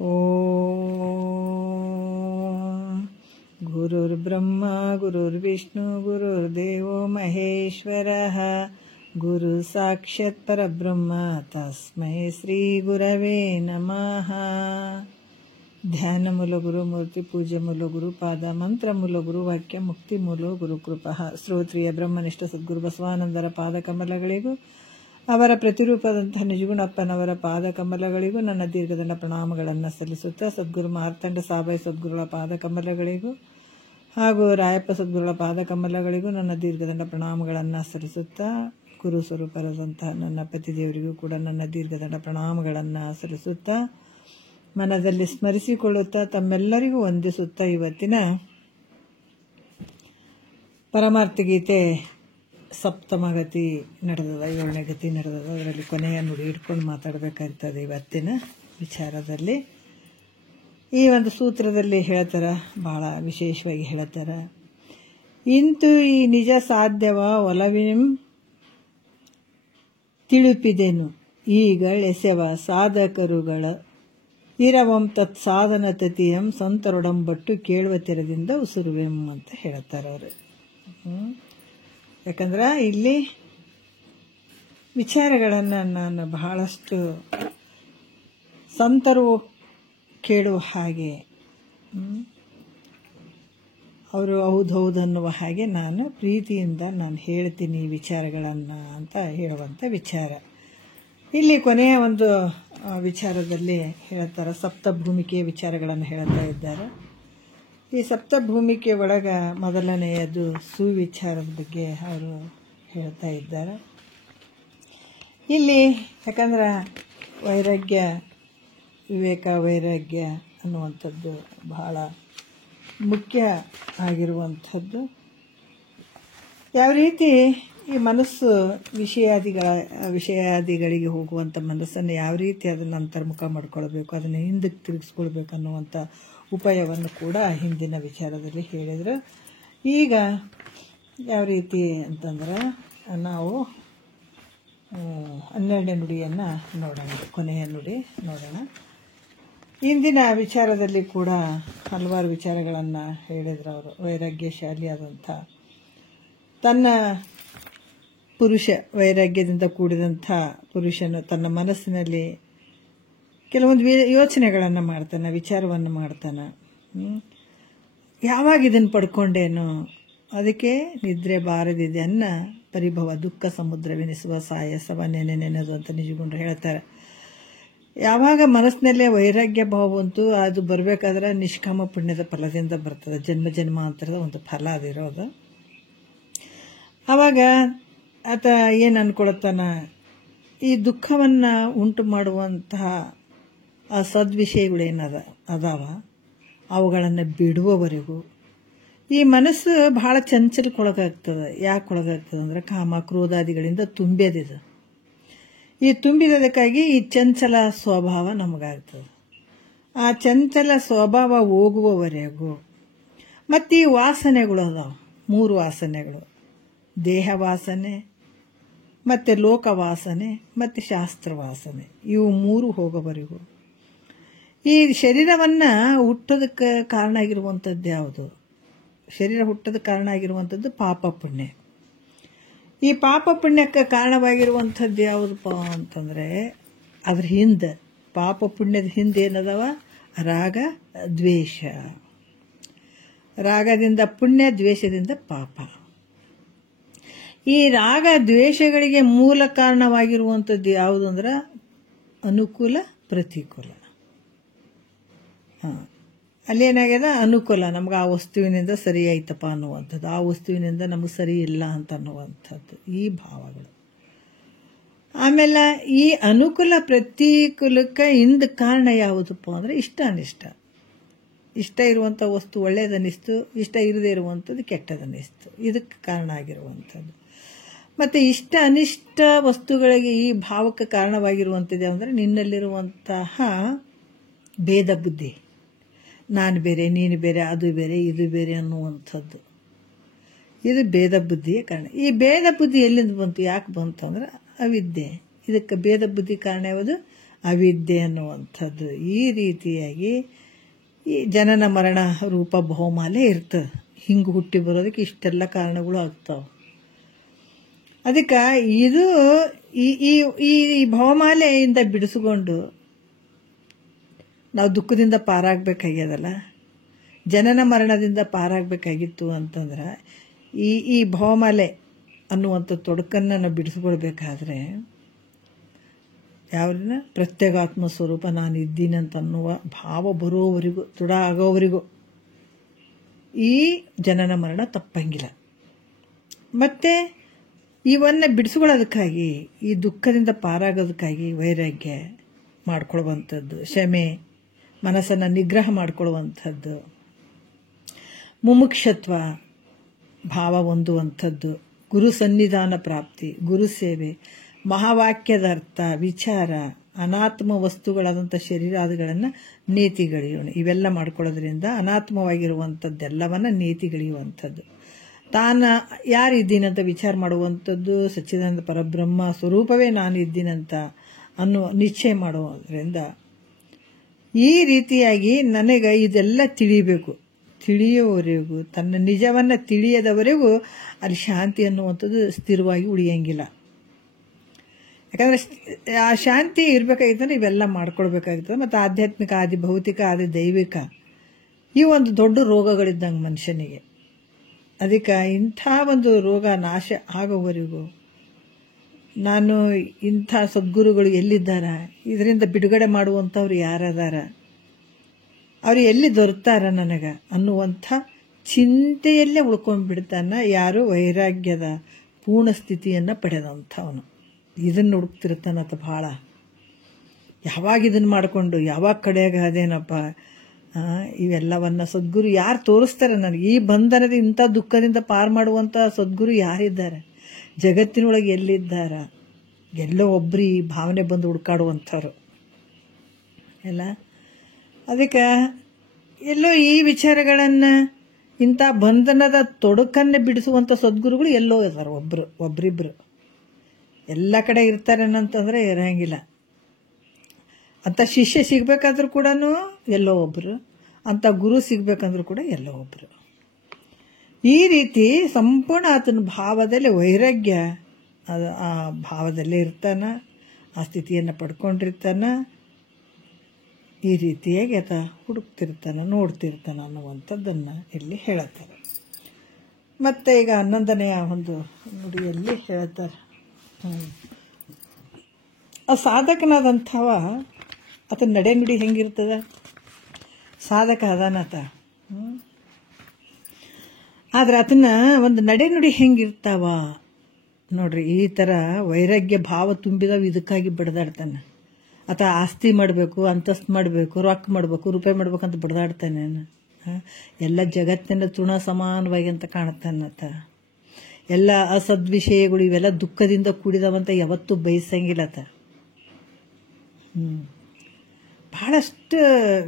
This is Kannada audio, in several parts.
ಓಂ ಗುರುರ್ಬ್ರಹ್ಮ ಗುರುರ್ವಿಷ್ಣು ಗುರುರ್ದೇವೋ ಮಹೇಶ್ವರಃ ಗುರು ಸಾಕ್ಷಾತ್ ಪರಬ್ರಹ್ಮ ತಸ್ಮೈ ಶ್ರೀ ಗುರವೇ ನಮಃ. ಧ್ಯಾನ ಮೂಲ ಗುರು ಮೂರ್ತಿ ಪೂಜೆ ಮೂಲ ಗುರು ಪಾದ ಮಂತ್ರ ಮೂಲ ಗುರು ವಾಕ್ಯ ಮುಕ್ತಿ ಮೂಲ ಗುರು ಕೃಪಃ. ಶ್ರೋತ್ರಿಯ ಬ್ರಹ್ಮನಿಷ್ಠ ಸದ್ಗುರು ಬಸವಾನಂದರ ಪಾದ ಕಮಲಗಳಿಗೂ ಅವರ ಪ್ರತಿರೂಪದಂತಹ ನಿಜಗುಣಪ್ಪನವರ ಪಾದ ಕಮಲಗಳಿಗೂ ನನ್ನ ದೀರ್ಘದಂಡ ಪ್ರಣಾಮಗಳನ್ನು ಸಲ್ಲಿಸುತ್ತಾ, ಸದ್ಗುರು ಮಾರ್ತಂಡ ಸಾಬಾಯಿ ಸದ್ಗುರುಗಳ ಪಾದ ಕಮಲಗಳಿಗೂ ಹಾಗೂ ರಾಯಪ್ಪ ಸದ್ಗುರುಗಳ ಪಾದ ಕಮಲಗಳಿಗೂ ನನ್ನ ದೀರ್ಘದಂಡ ಪ್ರಣಾಮಗಳನ್ನು ಸಲ್ಲಿಸುತ್ತಾ, ಗುರು ಸ್ವರೂಪರಾದಂತಹ ನನ್ನ ಪತಿದೇವರಿಗೂ ಕೂಡ ನನ್ನ ದೀರ್ಘದಂಡ ಪ್ರಣಾಮಗಳನ್ನು ಸಲ್ಲಿಸುತ್ತಾ, ಮನದಲ್ಲಿ ಸ್ಮರಿಸಿಕೊಳ್ಳುತ್ತಾ, ತಮ್ಮೆಲ್ಲರಿಗೂ ವಂದಿಸುತ್ತಾ, ಇವತ್ತಿನ ಪರಮಾರ್ಥ ಗೀತೆ ಸಪ್ತಮ ಗತಿ ನಡೆದದ, 7ನೇ ಗತಿ ನಡೆದದ. ಅದರಲ್ಲಿ ಕೊನೆಯ ನುಡಿ ಇಟ್ಕೊಂಡು ಮಾತಾಡಬೇಕಾಗ್ತದೆ ಇವತ್ತಿನ ವಿಚಾರದಲ್ಲಿ. ಈ ಒಂದು ಸೂತ್ರದಲ್ಲಿ ಹೇಳ್ತಾರ, ಬಹಳ ವಿಶೇಷವಾಗಿ ಹೇಳ್ತಾರ, ಇಂತು ಈ ನಿಜ ಸಾಧ್ಯವ ಒಲವಿಂ ತಿಳಿಪಿದೆನು ಈಗಳೆಸೆವ ಸಾಧಕರುಗಳ ಇರವಂ ತತ್ ಸಾಧನ ತತಿಯಂ ಸಂತರೊಡಂಬಟ್ಟು ಕೇಳುವ ತೆರದಿಂದ ಉಸುರುವೆಂ ಅಂತ ಹೇಳ್ತಾರೆ ಅವರು. ಯಾಕಂದ್ರೆ ಇಲ್ಲಿ ವಿಚಾರಗಳನ್ನು ನಾನು ಬಹಳಷ್ಟು ಸಂತರು ಕೇಳುವ ಹಾಗೆ, ಅವರು ಹೌದೌದು ಅನ್ನುವ ಹಾಗೆ ನಾನು ಪ್ರೀತಿಯಿಂದ ನಾನು ಹೇಳ್ತೀನಿ ಈ ವಿಚಾರಗಳನ್ನು ಅಂತ ಹೇಳುವಂಥ ವಿಚಾರ. ಇಲ್ಲಿ ಕೊನೆಯ ಒಂದು ವಿಚಾರದಲ್ಲಿ ಹೇಳ್ತಾರೆ, ಸಪ್ತಭೂಮಿಕೆಯ ವಿಚಾರಗಳನ್ನು ಹೇಳ್ತಾ ಇದ್ದಾರೆ. ಈ ಸಪ್ತಭೂಮಿಕೆ ಒಳಗೆ ಮೊದಲನೆಯದು ಸುವಿಚಾರದ ಬಗ್ಗೆ ಅವರು ಹೇಳ್ತಾ ಇದ್ದಾರೆ. ಇಲ್ಲಿ ಯಾಕಂದ್ರೆ ವೈರಾಗ್ಯ, ವಿವೇಕ ವೈರಾಗ್ಯ ಅನ್ನುವಂಥದ್ದು ಬಹಳ ಮುಖ್ಯ ಆಗಿರುವಂಥದ್ದು. ಯಾವ ರೀತಿ ಈ ಮನಸ್ಸು ವಿಷಯಾದಿಗಳಿಗೆ ಹೋಗುವಂಥ ಮನಸ್ಸನ್ನು ಯಾವ ರೀತಿ ಅದನ್ನು ಅಂತರ್ಮುಖ ಮಾಡ್ಕೊಳ್ಬೇಕು, ಅದನ್ನು ಹಿಂದಕ್ಕೆ ತಿರುಗಿಸ್ಕೊಳ್ಬೇಕು ಅನ್ನುವಂಥ ಉಪಾಯವನ್ನು ಕೂಡ ಹಿಂದಿನ ವಿಚಾರದಲ್ಲಿ ಹೇಳಿದರು. ಈಗ ಯಾವ ರೀತಿ ಅಂತಂದ್ರೆ ನಾವು 12ನೇ ನುಡಿಯನ್ನು ನೋಡೋಣ, ಕೊನೆಯ ನುಡಿ ನೋಡೋಣ. ಇಂದಿನ ವಿಚಾರದಲ್ಲಿ ಕೂಡ ಹಲವಾರು ವಿಚಾರಗಳನ್ನು ಹೇಳಿದ್ರು ಅವರು. ವೈರಾಗ್ಯಶಾಲಿ ಆದಂಥ ತನ್ನ ಪುರುಷ, ವೈರಾಗ್ಯದಿಂದ ಕೂಡಿದಂಥ ಪುರುಷನು ತನ್ನ ಮನಸ್ಸಿನಲ್ಲಿ ಕೆಲವೊಂದು ಯೋಚನೆಗಳನ್ನು ಮಾಡ್ತಾನೆ, ವಿಚಾರವನ್ನು ಮಾಡ್ತಾನೆ. ಯಾವಾಗ ಇದನ್ನು ಪಡ್ಕೊಂಡೇನೋ ಅದಕ್ಕೆ ನಿದ್ರೆ ಬಾರದಿದೆ ಅನ್ನ ಪರಿಭವ ದುಃಖ ಸಮುದ್ರವೆನಿಸುವ ಸಾಯಸವ ನೆನೆದು ಅಂತ ನಿಜಗುಂಡ್ರು ಹೇಳ್ತಾರೆ. ಯಾವಾಗ ಮನಸ್ಸಿನಲ್ಲೇ ವೈರಾಗ್ಯ ಭಾವ ಬಂತು, ಅದು ಬರಬೇಕಾದ್ರೆ ನಿಷ್ಕಾಮ ಪುಣ್ಯದ ಫಲದಿಂದ ಬರ್ತದೆ, ಜನ್ಮ ಜನ್ಮಾಂತರದ ಒಂದು ಫಲ ಅದಿರೋದು. ಆವಾಗ ಆತ ಏನು ಅನ್ಕೊಳತ್ತಾನ, ಈ ದುಃಖವನ್ನು ಉಂಟು ಮಾಡುವಂತಹ ಆ ಸದ್ವಿಷಯಗಳೇನದ ಅದಾವ ಅವುಗಳನ್ನು ಬಿಡುವವರೆಗೂ ಈ ಮನಸ್ಸು ಬಹಳ ಚಂಚಲಕ್ಕೊಳಗಾಗ್ತದೆ. ಯಾಕೆ ಒಳಗಾಗ್ತದೆ ಅಂದರೆ ಕಾಮ ಕ್ರೋಧಾದಿಗಳಿಂದ ತುಂಬ್ಯದಿದೆ. ಈ ತುಂಬಿದದಕ್ಕಾಗಿ ಈ ಚಂಚಲ ಸ್ವಭಾವ ನಮಗಾಗ್ತದೆ. ಆ ಚಂಚಲ ಸ್ವಭಾವ ಹೋಗುವವರೆಗೂ ಮತ್ತು ಈ ವಾಸನೆಗಳು ಅದಾವ, 3 ವಾಸನೆಗಳು, ದೇಹ ವಾಸನೆ ಮತ್ತು ಲೋಕವಾಸನೆ ಮತ್ತು ಶಾಸ್ತ್ರ ವಾಸನೆ, ಇವು 3 ಹೋಗೋವರೆಗೂ ಈ ಶರೀರವನ್ನು ಹುಟ್ಟೋದಕ್ಕೆ ಕಾರಣ ಆಗಿರುವಂಥದ್ದು ಯಾವುದು? ಶರೀರ ಹುಟ್ಟೋದಕ್ಕೆ ಕಾರಣ ಆಗಿರುವಂಥದ್ದು ಪಾಪ ಪುಣ್ಯ. ಈ ಪಾಪ ಪುಣ್ಯಕ್ಕೆ ಕಾರಣವಾಗಿರುವಂಥದ್ದು ಯಾವುದಪ್ಪ ಅಂತಂದರೆ ಅದ್ರ ಹಿಂದೆ, ಪಾಪ ಪುಣ್ಯದ ಹಿಂದೆ ಏನದವ? ರಾಗ ದ್ವೇಷ. ರಾಗದಿಂದ ಪುಣ್ಯ, ದ್ವೇಷದಿಂದ ಪಾಪ. ಈ ರಾಗ ದ್ವೇಷಗಳಿಗೆ ಮೂಲ ಕಾರಣವಾಗಿರುವಂಥದ್ದು ಯಾವುದು ಅಂದ್ರೆ ಅನುಕೂಲ ಪ್ರತಿಕೂಲ. ಅಲ್ಲೇನಾಗ್ಯದ? ಅನುಕೂಲ, ನಮ್ಗೆ ಆ ವಸ್ತುವಿನಿಂದ ಸರಿ ಆಯ್ತಪ್ಪ ಅನ್ನುವಂಥದ್ದು, ಆ ವಸ್ತುವಿನಿಂದ ನಮಗೆ ಸರಿ ಇಲ್ಲ ಅಂತ ಅನ್ನುವಂಥದ್ದು ಈ ಭಾವಗಳು. ಆಮೇಲೆ ಈ ಅನುಕೂಲ ಪ್ರತಿಕೂಲಕ್ಕೆ ಹಿಂದೆ ಕಾರಣ ಯಾವುದಪ್ಪ ಅಂದರೆ ಇಷ್ಟ ಅನಿಷ್ಟ. ಇಷ್ಟ ಇರುವಂಥ ವಸ್ತು ಒಳ್ಳೆಯದನ್ನಿಸ್ತು, ಇಷ್ಟ ಇರದೇ ಇರುವಂಥದ್ದು ಕೆಟ್ಟದನ್ನಿಸ್ತು, ಇದಕ್ಕೆ ಕಾರಣ ಆಗಿರುವಂಥದ್ದು. ಮತ್ತು ಇಷ್ಟ ಅನಿಷ್ಟ ವಸ್ತುಗಳಿಗೆ ಈ ಭಾವಕ್ಕೆ ಕಾರಣವಾಗಿರುವಂಥದ್ದು ಅಂದರೆ ನಿನ್ನಲ್ಲಿರುವಂತಹ ಭೇದ ಬುದ್ಧಿ. ನಾನು ಬೇರೆ, ನೀನು ಬೇರೆ, ಅದು ಬೇರೆ, ಇದು ಬೇರೆ ಅನ್ನುವಂಥದ್ದು. ಇದು ಭೇದ ಬುದ್ಧಿಯ ಕಾರಣ. ಈ ಭೇದ ಬುದ್ಧಿ ಎಲ್ಲಿಂದ ಬಂತು, ಯಾಕೆ ಬಂತು ಅಂದ್ರೆ ಅವಿದ್ಯೆ. ಇದಕ್ಕೆ ಭೇದ ಬುದ್ಧಿ ಕಾರಣ ಯಾವುದು? ಅವಿದ್ಯೆ ಅನ್ನುವಂಥದ್ದು. ಈ ರೀತಿಯಾಗಿ ಈ ಜನನ ಮರಣ ರೂಪ ಬಹುಮಾಲೆ ಇರ್ತದೆ. ಹಿಂಗೆ ಹುಟ್ಟಿ ಬರೋದಕ್ಕೆ ಇಷ್ಟೆಲ್ಲ ಕಾರಣಗಳು ಆಗ್ತಾವೆ. ಅದಕ್ಕೆ ಇದು ಈ ಬಹುಮಾಲೆಯಿಂದ ಬಿಡಿಸ್ಕೊಂಡು ನಾವು ದುಃಖದಿಂದ ಪಾರಾಗಬೇಕಾಗ್ಯದಲ್ಲ, ಜನನ ಮರಣದಿಂದ ಪಾರಾಗಬೇಕಾಗಿತ್ತು ಅಂತಂದ್ರೆ ಈ ಬಹುಮಾಲೆ ಅನ್ನುವಂಥ ತೊಡಕನ್ನು ನಾವು ಬಿಡಿಸ್ಕೊಳ್ಬೇಕಾದ್ರೆ ಯಾವ್ದನ್ನ ಪ್ರತ್ಯೇಗಾತ್ಮ ಸ್ವರೂಪ ನಾನು ಇದ್ದೀನಂತ ಅನ್ನುವ ಭಾವ ಬರೋವರೆಗೂ, ದೃಢ ಆಗೋವರೆಗೂ ಈ ಜನನ ಮರಣ ತಪ್ಪಂಗಿಲ್ಲ. ಮತ್ತು ಇವನ್ನು ಬಿಡಿಸ್ಕೊಳ್ಳೋದಕ್ಕಾಗಿ, ಈ ದುಃಖದಿಂದ ಪಾರಾಗೋದಕ್ಕಾಗಿ ವೈರಾಗ್ಯ ಮಾಡ್ಕೊಳ್ಳುವಂಥದ್ದು, ಕ್ಷಮೆ, ಮನಸ್ಸನ್ನು ನಿಗ್ರಹ ಮಾಡಿಕೊಳ್ಳುವಂಥದ್ದು, ಮುಮುಕ್ಷತ್ವ ಭಾವ ಹೊಂದುವಂಥದ್ದು, ಗುರು ಸನ್ನಿಧಾನ ಪ್ರಾಪ್ತಿ, ಗುರು ಸೇವೆ, ಮಹಾವಾಕ್ಯದ ಅರ್ಥ, ವಿಚಾರ, ಅನಾತ್ಮ ವಸ್ತುಗಳಾದಂಥ ಶರೀರಾದಿಗಳನ್ನು ನೇತಿಗಳಿಯೋಣ. ಇವೆಲ್ಲ ಮಾಡ್ಕೊಳ್ಳೋದ್ರಿಂದ ಅನಾತ್ಮವಾಗಿರುವಂಥದ್ದೆಲ್ಲವನ್ನು ನೇತಿಗಳಿಯುವಂಥದ್ದು, ತಾನು ಯಾರಿದ್ದೀನಂತ ವಿಚಾರ ಮಾಡುವಂಥದ್ದು, ಸಚ್ಚಿದಾನಂದ ಪರಬ್ರಹ್ಮ ಸ್ವರೂಪವೇ ನಾನು ಇದ್ದೀನಂತ ಅನ್ನೋ ನಿಶ್ಚಯ ಮಾಡುವುದರಿಂದ ಈ ರೀತಿಯಾಗಿ ನನಗೆ ಇದೆಲ್ಲ ತಿಳಿಯಬೇಕು. ತಿಳಿಯುವವರೆಗೂ, ತನ್ನ ನಿಜವನ್ನು ತಿಳಿಯದವರೆಗೂ ಅಲ್ಲಿ ಶಾಂತಿ ಅನ್ನುವಂಥದ್ದು ಸ್ಥಿರವಾಗಿ ಉಳಿಯಂಗಿಲ್ಲ. ಯಾಕಂದರೆ ಆ ಶಾಂತಿ ಇರಬೇಕಾಗಿತ್ತಂದ್ರೆ ಇವೆಲ್ಲ ಮಾಡ್ಕೊಳ್ಬೇಕಾಗ್ತದೆ. ಮತ್ತು ಆಧ್ಯಾತ್ಮಿಕ, ಆದಿ ಭೌತಿಕ, ಆದಿ ದೈವಿಕ ಈ ಒಂದು ದೊಡ್ಡ ರೋಗಗಳಿದ್ದಂಗೆ ಮನುಷ್ಯನಿಗೆ. ಅದಕ್ಕೆ ಇಂಥ ಒಂದು ರೋಗ ನಾಶ ಆಗೋವರೆಗೂ ನಾನು ಇಂಥ ಸದ್ಗುರುಗಳು ಎಲ್ಲಿದ್ದಾರ, ಇದರಿಂದ ಬಿಡುಗಡೆ ಮಾಡುವಂಥವ್ರು ಯಾರದಾರ, ಅವರು ಎಲ್ಲಿ ದೊರೆತಾರ ನನಗೆ ಅನ್ನುವಂಥ ಚಿಂತೆಯಲ್ಲೇ ಉಳ್ಕೊಂಡ್ಬಿಡ್ತಾನೆ ಯಾರು ವೈರಾಗ್ಯದ ಪೂರ್ಣ ಸ್ಥಿತಿಯನ್ನು ಪಡೆದಂಥವನು. ಇದನ್ನು ಹುಡುಕ್ತಿರ್ತಾನತ್ತ ಭಾಳ. ಯಾವಾಗ ಇದನ್ನು ಮಾಡಿಕೊಂಡು ಯಾವಾಗ ಕಡೆಯಾಗ ಅದೇನಪ್ಪ, ಇವೆಲ್ಲವನ್ನು ಸದ್ಗುರು ಯಾರು ತೋರಿಸ್ತಾರೆ ನನಗೆ, ಈ ಬಂಧನದ ಇಂಥ ದುಃಖದಿಂದ ಪಾರು ಮಾಡುವಂಥ ಸದ್ಗುರು ಯಾರಿದ್ದಾರೆ, ಜಗತ್ತಿನೊಳಗೆ ಎಲ್ಲಿದ್ದಾರ, ಎಲ್ಲೋ ಒಬ್ಬರು ಈ ಭಾವನೆ ಬಂದು ಹುಡ್ಕಾಡುವಂಥವ್ರು ಎಲ್ಲ. ಅದಕ್ಕೆ ಎಲ್ಲೋ ಈ ವಿಚಾರಗಳನ್ನು, ಇಂಥ ಬಂಧನದ ತೊಡಕನ್ನು ಬಿಡಿಸುವಂಥ ಸದ್ಗುರುಗಳು ಎಲ್ಲೋ ಇದ್ದಾರೆ, ಒಬ್ಬರಿಬ್ಬರು ಎಲ್ಲ ಕಡೆ ಇರ್ತಾರೆ ಅಂತಂದರೆ ಇರೋಂಗಿಲ್ಲ. ಅಂಥ ಶಿಷ್ಯ ಸಿಗಬೇಕಾದ್ರೂ ಕೂಡ ಎಲ್ಲೋ ಒಬ್ಬರು, ಅಂಥ ಗುರು ಸಿಗಬೇಕಂದ್ರೂ ಕೂಡ ಎಲ್ಲೋ ಒಬ್ಬರು. ಈ ರೀತಿ ಸಂಪೂರ್ಣ ಆತನ ಭಾವದಲ್ಲಿ ವೈರಾಗ್ಯ, ಅದು ಆ ಭಾವದಲ್ಲೇ ಇರ್ತಾನ, ಆ ಸ್ಥಿತಿಯನ್ನು ಪಡ್ಕೊಂಡಿರ್ತಾನ. ಈ ರೀತಿಯಾಗಿ ಆತ ಹುಡುಕ್ತಿರ್ತಾನೆ, ನೋಡ್ತಿರ್ತಾನೆ ಅನ್ನುವಂಥದ್ದನ್ನು ಇಲ್ಲಿ ಹೇಳುತ್ತಾರೆ. ಮತ್ತು ಈಗ 11ನೆಯ ಒಂದು ನುಡಿಯಲ್ಲಿ ಹೇಳ್ತಾರೆ, ಆ ಸಾಧಕನಾದಂಥವ ಆತನ ನಡೆ ನುಡಿ ಹೆಂಗಿರ್ತದೆ, ಸಾಧಕ ಅದಾನತ, ಆದರೆ ಆತನ ಒಂದು ನಡೆ ನುಡಿ ಹೆಂಗಿರ್ತಾವ ನೋಡ್ರಿ. ಈ ಥರ ವೈರಾಗ್ಯ ಭಾವ ತುಂಬಿದವು ಇದಕ್ಕಾಗಿ ಬಡ್ದಾಡ್ತಾನೆ. ಆತ ಆಸ್ತಿ ಮಾಡಬೇಕು, ಅಂತಸ್ತು ಮಾಡಬೇಕು, ರೊಕ್ಕ ಮಾಡಬೇಕು, ರೂಪಾಯಿ ಮಾಡ್ಬೇಕಂತ ಬಡ್ದಾಡ್ತಾನೆ. ಎಲ್ಲ ಜಗತ್ತಿನ ತೃಣ ಸಮಾನವಾಗಿ ಅಂತ ಕಾಣ್ತಾನತ. ಎಲ್ಲ ಅಸದ್ವಿಷಯಗಳು ಇವೆಲ್ಲ ದುಃಖದಿಂದ ಕೂಡಿದವಂತ ಯಾವತ್ತೂ ಬಯಸಂಗಿಲ್ಲತ. ಭಾಳಷ್ಟು